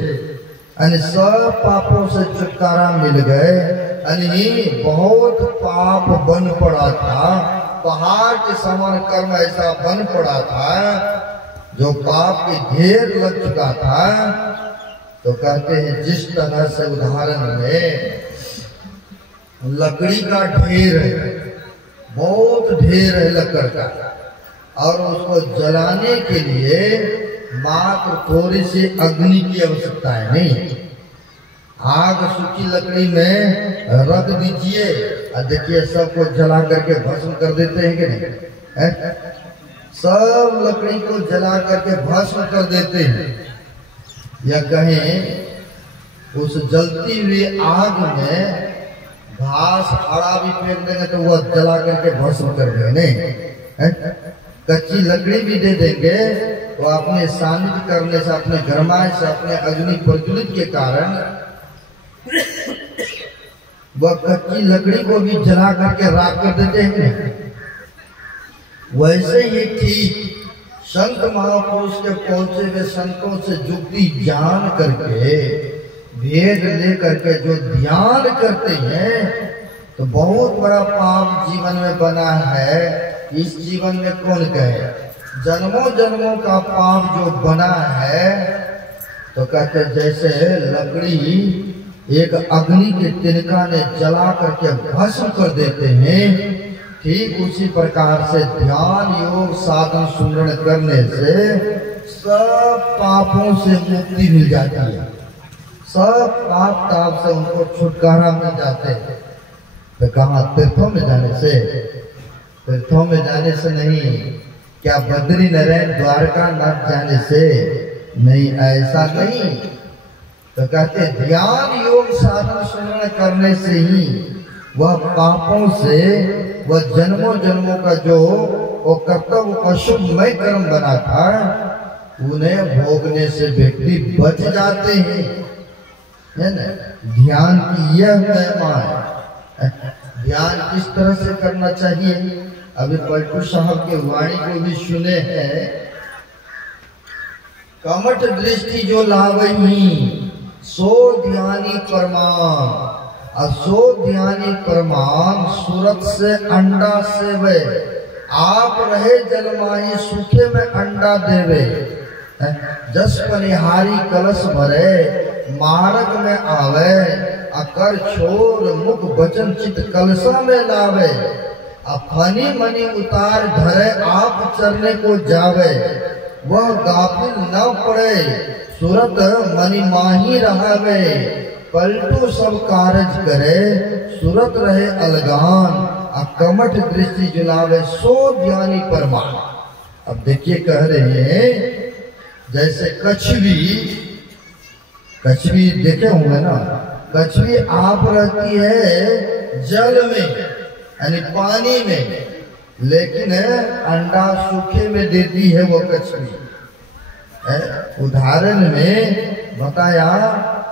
यानी सब पापों से छुटकारा मिल गए। यानी बहुत पाप बन पड़ा था, पहाड़ के समान कर्म ऐसा बन पड़ा था, जो पाप के ढेर लग चुका था। तो कहते हैं जिस तरह से उदाहरण में लकड़ी का ढेर है, बहुत ढेर है लकड़ का, और उसको जलाने के लिए मात्र थोड़ी सी अग्नि की आवश्यकता है। नहीं, आग सूखी लकड़ी में रख दीजिए और देखिए सबको जला करके भस्म कर देते हैं कि नहीं। सब लकड़ी को जला करके भस्म कर देते हैं, या कहें उस जलती हुई आग में घास हरा भी फेंक देंगे तो वह जला करके भस्म कर देंगे। नहीं, कच्ची लकड़ी भी दे देंगे तो अपने सानिध्य करने से, अपने गरमाई से, अपने अग्नि प्रज्वलित के कारण वह कच्ची लकड़ी को भी जला करके राख कर देते हैं। वैसे ही ठीक संत महापुरुष के पहुंचे हुए संतों से जुक्ति जान करके भेद ले करके जो ध्यान करते हैं तो बहुत बड़ा पाप जीवन में बना है। इस जीवन में कौन कहे, जन्मों जन्मों का पाप जो बना है, तो कहते जैसे लकड़ी एक अग्नि के तिनका ने जला करके भस्म कर देते हैं, ठीक उसी प्रकार से ध्यान योग साधन सुमरण करने से सब पापों से मुक्ति मिल जाती है, सब पाप ताप से उनको छुटकारा मिल जाते हैं। तो कहा तीर्थों में जाने से, तीर्थों में जाने से नहीं, क्या बद्री नारायण द्वारका नाथ जाने से नहीं, ऐसा नहीं। तो कहते ध्यान योग साधन सुमरण करने से ही वह पापों से, वह जन्मों जन्मों का जो वो कर्तव्य अशुभमय कर्म बना था उन्हें भोगने से व्यक्ति बच जाते हैं, है ना। ध्यान की यह महिमा है। ध्यान किस तरह से करना चाहिए, अभी पलटू साहब के वाणी को भी सुने हैं। कमठ दृष्टि जो लावही सो ध्यानी परमान, असो ध्यानी परमान सूरत से अंडा सेवे, आप रहे जलमाही सूखे में अंडा देवे। जस पनिहारी कलश भरे मार्ग में आवे, अकर छोर मुख वचन चित कलशा में लावे। फनी मनी उतार धरे आप चरने को जावे, वह गाफिल न पड़े सूरत मनी माही रहावे। पलटू सब कारज करे सूरत रहे अलगान, कमठ दृष्टि जुलावे सो ज्ञानी परमान। अब देखिए कह रहे हैं जैसे कछवी देखे होंगे ना, कछवी आप रहती है जल में यानी पानी में, लेकिन अंडा सूखे में देती है वो कछवी। उदाहरण में बताया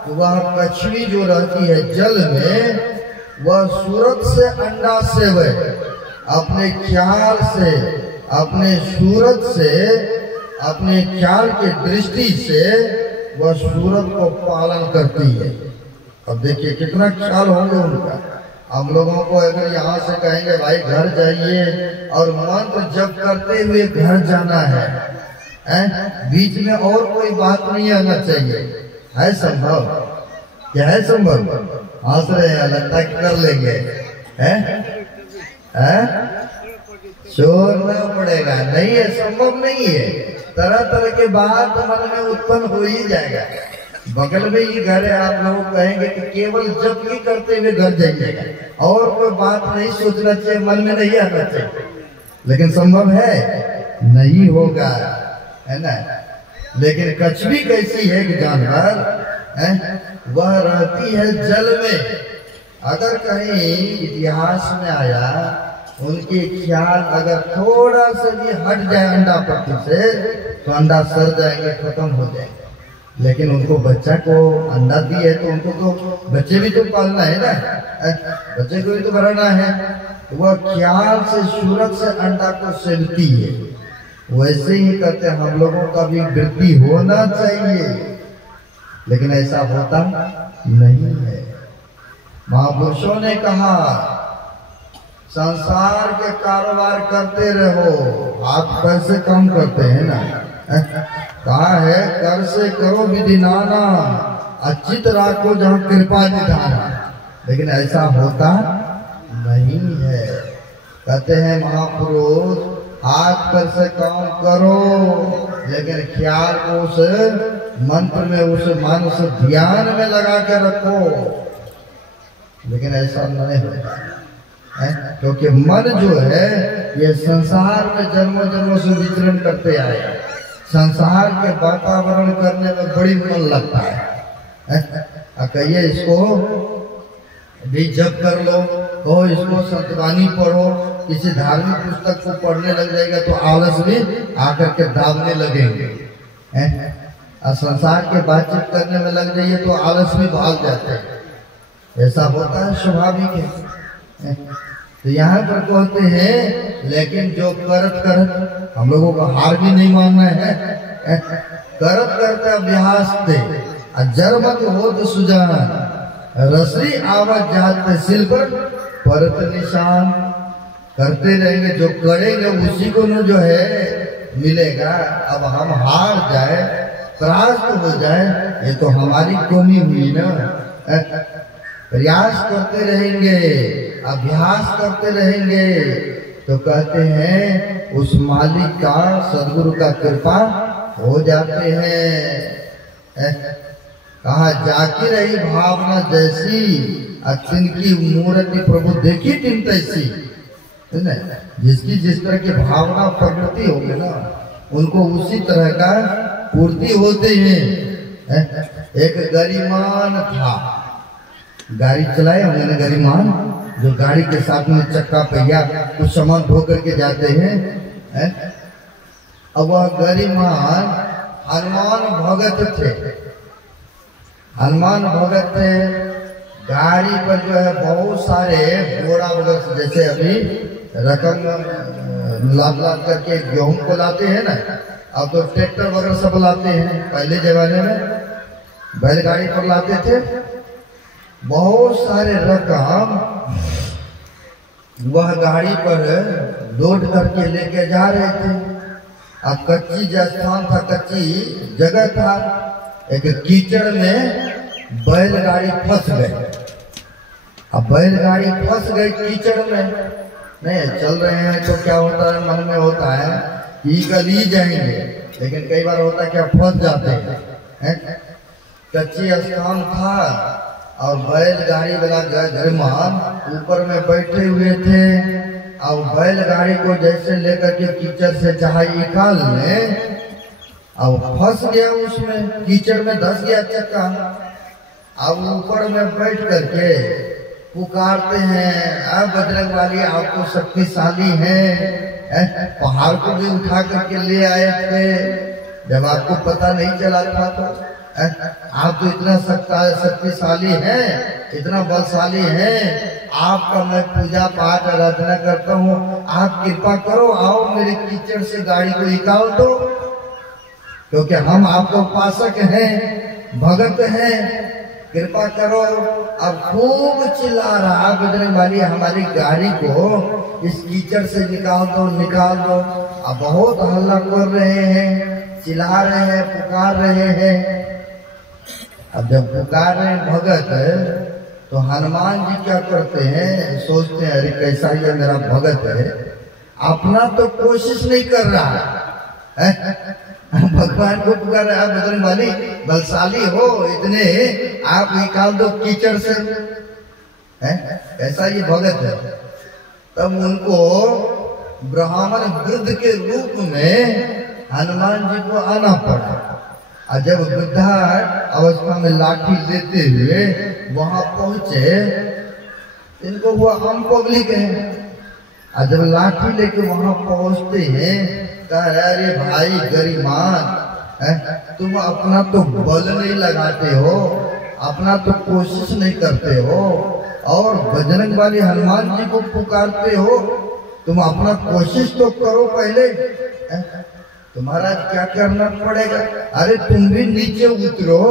कि वह कछुई जो रहती है जल में, वह सूरत से अंडा सेवे, अपने ख्याल से, अपने सूरत से, अपने ख्याल की दृष्टि से वह सूरत को पालन करती है। अब देखिए कितना ख्याल होंगे उनका। हम लोगों को अगर यहाँ से कहेंगे भाई घर जाइए और मंत्र जप करते हुए घर जाना है, बीच में और कोई बात नहीं आना चाहिए, है संभव? क्या है संभव? हंस रहे हैं, लगता है कर लेंगे, छोड़ना पड़ेगा, नहीं है, संभव नहीं है। तरह तरह के बात मन में उत्पन्न हो ही जाएगा। बगल में ही घर है, आप लोग कहेंगे कि केवल जप ही करते हुए घर जाइएगा, और कोई बात नहीं सोचना चाहिए, मन में नहीं आना चाहिए, लेकिन संभव है? नहीं होगा, है ना। लेकिन कछुई कैसी है कि जानवर, वह रहती है जल में। अगर कहीं इतिहास में आया उनके ख्याल अगर थोड़ा सा भी हट जाए अंडा पट्टी से, तो अंडा सड़ जाएंगे, खत्म हो जाएंगे। लेकिन उनको बच्चा को अंडा दिए तो उनको तो बच्चे भी तो पालना है ना, बच्चे को भी तो बढ़ाना है। वह ख्याल से, सूरत से अंडा को सेवती है। वैसे ही कहते हम लोगों का भी वृद्धि होना चाहिए, लेकिन ऐसा होता नहीं है। महापुरुषों ने कहा संसार के कारोबार करते रहो, आप पैसे कम करते हैं ना, कहा है कर से करो विधि नाना, अचित राखो जहाँ कृपा निधाना। लेकिन ऐसा होता नहीं है। कहते हैं महापुरुष हाथ पर से काम करो, लेकिन ख्याल को उस मंत्र में, उस मन से ध्यान में लगा के रखो। लेकिन ऐसा नहीं होता है, क्योंकि मन जो है ये संसार में जन्मों जन्मों से विचरण करते आए, संसार के वातावरण करने में बड़ी मन लगता है। कहिए इसको भी जप कर लो, कहो इसको संतवानी पढ़ो, किसी धार्मिक पुस्तक को पढ़ने लग जाएगा तो आलस में आकर के दाबने लगेंगे। और संसार के बातचीत करने में लग जाइए तो आलस में भाग जाते हैं। ऐसा होता है, स्वाभाविक है। तो यहाँ पर कहते हैं लेकिन जो करत करत, हम लोगों को हार भी नहीं मानना है, करत करते अभ्यास थे जरमत हो तो सुजान, रसरी आवाज जाते सिल पर परत निशान। करते रहेंगे, जो करेंगे उसी को न जो है मिलेगा। अब हम हार जाए, त्रास्त हो जाए, ये तो हमारी कमी हुई ना। प्रयास करते रहेंगे, अभ्यास करते रहेंगे, तो कहते हैं उस मालिक का, सदगुरु का कृपा हो जाते हैं। कहा जाकी रही भावना जैसी, तिनकी मूर्ति प्रभु देखी तिन तैसी, है ना। जिसकी जिस तरह की भावना प्रवृत्ति होगी ना, उनको उसी तरह का पूर्ति होते हैं। एक गरिमान था, गाड़ी चलाए उन्होंने, गरिमान जो गाड़ी के साथ में चक्का पहिया कुछ सामान ढो करके जाते हैं। अब वह गरिमान हनुमान भगत थे। हनुमान भगत थे, गाड़ी पर जो है बहुत सारे घोड़ा वगैरह, जैसे अभी रकम लाद लाद करके गेहूं को लाते हैं ना, अब तो ट्रैक्टर वगैरह सब लाते हैं। पहले जमाने में बैलगाड़ी पर लाते थे। बहुत सारे रकम वह गाड़ी पर लोड करके लेके जा रहे थे। अब कच्ची स्थान था, कच्ची जगह था, एक कीचड़ में बैलगाड़ी फंस गई। अब बैलगाड़ी फंस गई कीचड़ में, नहीं चल रहे हैं तो क्या होता है, मन में होता है कि गली जाएंगे, लेकिन कई बार होता है क्या फंस जाते हैं। कच्ची स्थान था और बैलगाड़ी वाला गरिमान ऊपर में बैठे हुए थे। और बैलगाड़ी को जैसे लेकर के कीचड़ से चाहे निकालने, अब फंस गया उसमें, कीचड़ में धस गया चक्का। अब ऊपर में बैठ करके पुकारते हैं, अब बजरंग वाली आप तो शक्तिशाली हैं, पहाड़ को भी उठा करके ले आए थे, जब आपको पता नहीं चला था तो आप तो इतना शक्तिशाली हैं, इतना बलशाली हैं, आपका मैं पूजा पाठ आराधना करता हूँ, आप कृपा करो, आओ मेरे कीचड़ से गाड़ी को निकाल दो, क्योंकि हम आपका उपासक हैं, भगत हैं, कृपा करो। अब खूब चिल्ला रहा बजरंगबली, हमारी गाड़ी को इस कीचड़ से निकाल दो, निकाल दो। अब बहुत हल्ला कर रहे हैं, चिल्ला रहे हैं, पुकार रहे हैं। अब जब पुकार रहे हैं भगत, तो हनुमान जी क्या करते हैं, सोचते हैं अरे कैसा ये मेरा भगत है, अपना तो कोशिश नहीं कर रहा है, भगवान को पुकार रहा है, बजरंगबली बलशाली हो, इतने आप निकाल दो कीचड़ से, ऐसा ये भगत है। तब उनको ब्राह्मण वृद्ध के रूप में हनुमान जी को आना पड़ा। और जब वृद्धा अवस्था में लाठी लेते हुए वहां पहुंचे, इनको हुआ हम पब्लिक है। और जब लाठी लेके वहां पहुंचते हैं, कह अरे भाई गरिमान, तुम अपना तो बल नहीं लगाते हो, अपना तो कोशिश नहीं करते हो, और बजरंगबली हनुमान जी को पुकारते हो, तुम अपना कोशिश तो करो पहले। तुम्हारा क्या करना पड़ेगा, अरे तुम भी नीचे उतरो,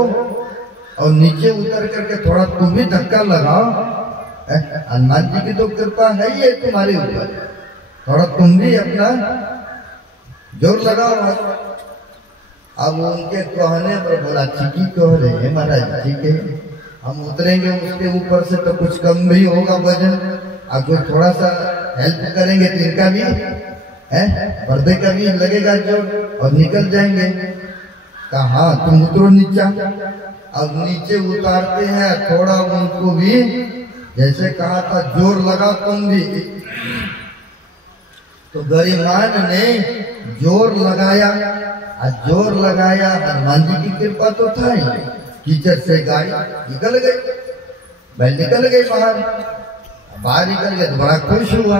और नीचे उतर करके थोड़ा तुम भी धक्का लगाओ, हनुमान जी की तो कृपा है ही है तुम्हारे ऊपर, थोड़ा तुम भी अपना जोर लगाओ। अब उनके कहने पर बोला ठीक ही कह रहे हैं महाराज, ठीक है, हम उतरेंगे उसके ऊपर से तो कुछ कम भी होगा वजन, अगर थोड़ा सा हेल्प करेंगे तो इनका भी पर्दे का भी लगेगा जो, और निकल जाएंगे। कहा तुम उतरो नीचा। अब नीचे उतारते हैं, थोड़ा उनको भी जैसे कहा था जोर लगा तुम भी, तो गरिमान ने जोर लगाया, और जोर लगाया, हनुमान जी की कृपा तो था ही, कीचड़ से गाड़ी निकल गई, बैल निकल गई बाहर निकल गए तो बड़ा खुश हुआ।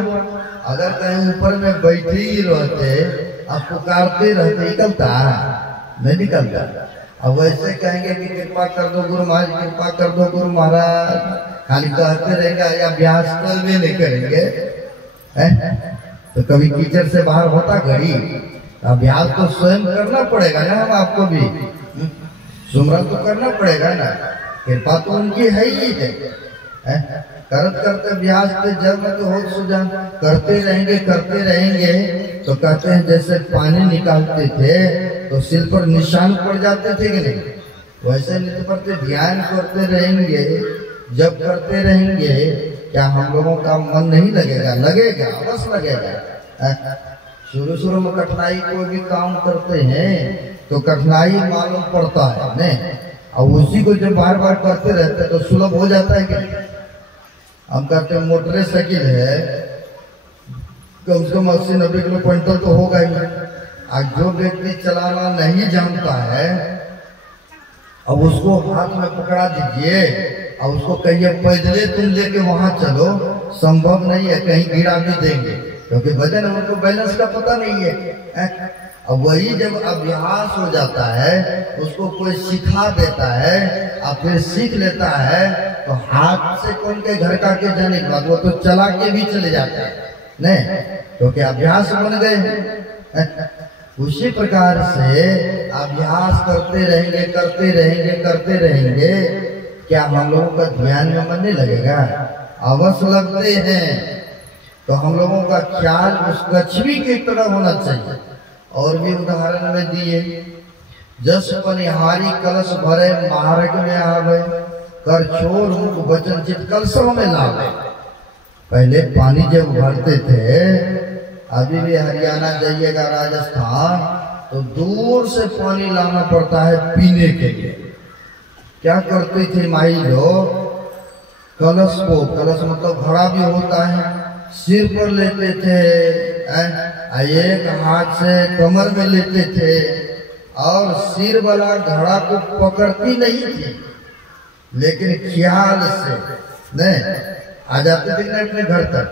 अगर कहीं ऊपर में बैठे ही रहते, अब पुकारते रहते, निकलता नहीं निकलता। अब वैसे कहेंगे कि कृपा कर दो गुरु महाराज, कृपा कर दो गुरु महाराज, खाली कहते रहेंगे या अभ्यास कर भी नहीं करेंगे, तो कभी कीचड़ से बाहर होता घड़ी, अभ्यास तो स्वयं करना पड़ेगा ना, हम आपको भी सुमरन तो करना पड़ेगा ना, कृपा तो उनकी है ही है। करत करते अभ्यास पे जब तो हो सुजा, करते रहेंगे तो कहते हैं जैसे पानी निकालते थे तो सिर पर निशान पड़ जाते थे कि नहीं, वैसे नित्य प्रति ध्यान करते रहेंगे, जब करते रहेंगे क्या हम लोगों का मन नहीं लगेगा? लगेगा, अवश्य लगेगा। शुरू में कठिनाई कोई भी काम करते हैं तो कठिनाई मालूम पड़ता है नहीं, और उसी को जब बार बार करते रहते हैं तो सुलभ हो जाता है कि हम कहते हैं मोटरसाइकिल है, कम से कम 80-90 किलो क्विंटल तो होगा ही। आज जो व्यक्ति चलाना नहीं जानता है, अब उसको हाथ में पकड़ा दीजिए और उसको कहिए पैदले तुम लेके वहां चलो, संभव नहीं है, कहीं गिरा भी देंगे, क्योंकि वजन उनको बैलेंस का पता नहीं है। अब वही जब अभ्यास हो जाता है, उसको कोई सिखा देता है और फिर सीख लेता है, तो हाथ से कौन के घर का के जाने के बाद वो तो चला के भी चले जाते हैं नहीं, क्योंकि अभ्यास बन गए। उसी प्रकार से अभ्यास करते रहेंगे, क्या हम लोगों का ध्यान में मन नहीं लगेगा? अवश्य लगते हैं। तो हम लोगों का ख्याल उस लक्ष्मी की तरह होना चाहिए। और भी उदाहरण में दिए, जस पनिहारी कलश भरे मार्ग में आवे, कर छोर मुख वचन चित कलशों में लावे। पहले पानी जब भरते थे, अभी भी हरियाणा जाइएगा, राजस्थान, तो दूर से पानी लाना पड़ता है पीने के लिए। क्या करते थे माई लोग? कलश मतलब घड़ा भी होता है, सिर पर लेते थे, एक हाथ से कमर में लेते थे, और सिर वाला घड़ा को पकड़ती नहीं थी, लेकिन ख्याल से नहीं आ जाते थे अपने घर तक,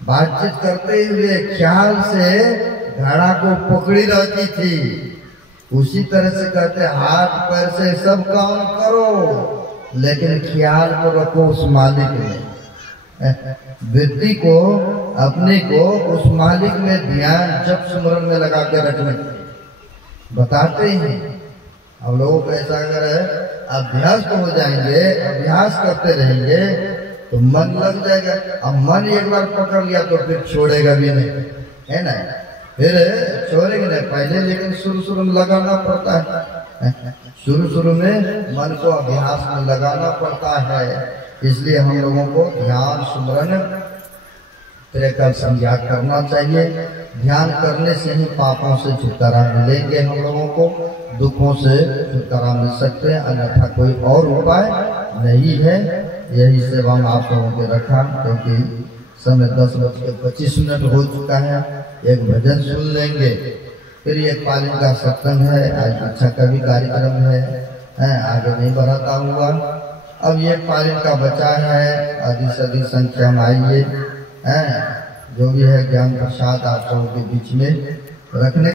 बातचीत करते हुए ख्याल से घड़ा को पकड़ी रहती थी, उसी तरह से कहते हाथ पैर से सब काम करो, लेकिन ख्याल को रखो उस मालिक में। व्यक्ति को अपने को उस मालिक में ध्यान जप स्मरण में लगा के रखने बताते हैं। हम लोगों को ऐसा अगर अभ्यास तो हो जाएंगे, अभ्यास करते रहेंगे तो मन लग जाएगा। अब मन एक बार पकड़ लिया तो फिर छोड़ेगा भी नहीं, है ना? फिर छोड़ेंगे नहीं पहले, लेकिन शुरू में लगाना पड़ता है। शुरू में मन को अभ्यास में लगाना पड़ता है। इसलिए हम लोगों को ध्यान स्मरण कर संज्ञा करना चाहिए। ध्यान करने से ही पापों से छुटकारा मिलेंगे, हम लोगों को दुखों से छुटकारा मिल सकते हैं, अन्यथा कोई और उपाय नहीं है। यही सेवा हम आप लोगों के रखा, क्योंकि समय 10:25 हो चुका है। एक भजन सुन लेंगे, फिर एक पालिन का सत्संग है, आज शिक्षा का भी कार्यक्रम है, आगे नहीं बढ़ाता हुआ। अब ये पालिन का बचा है, अधिक से अधिक संख्या में आइए, जो भी है ज्ञान प्रसाद आप लोगों के बीच में रखने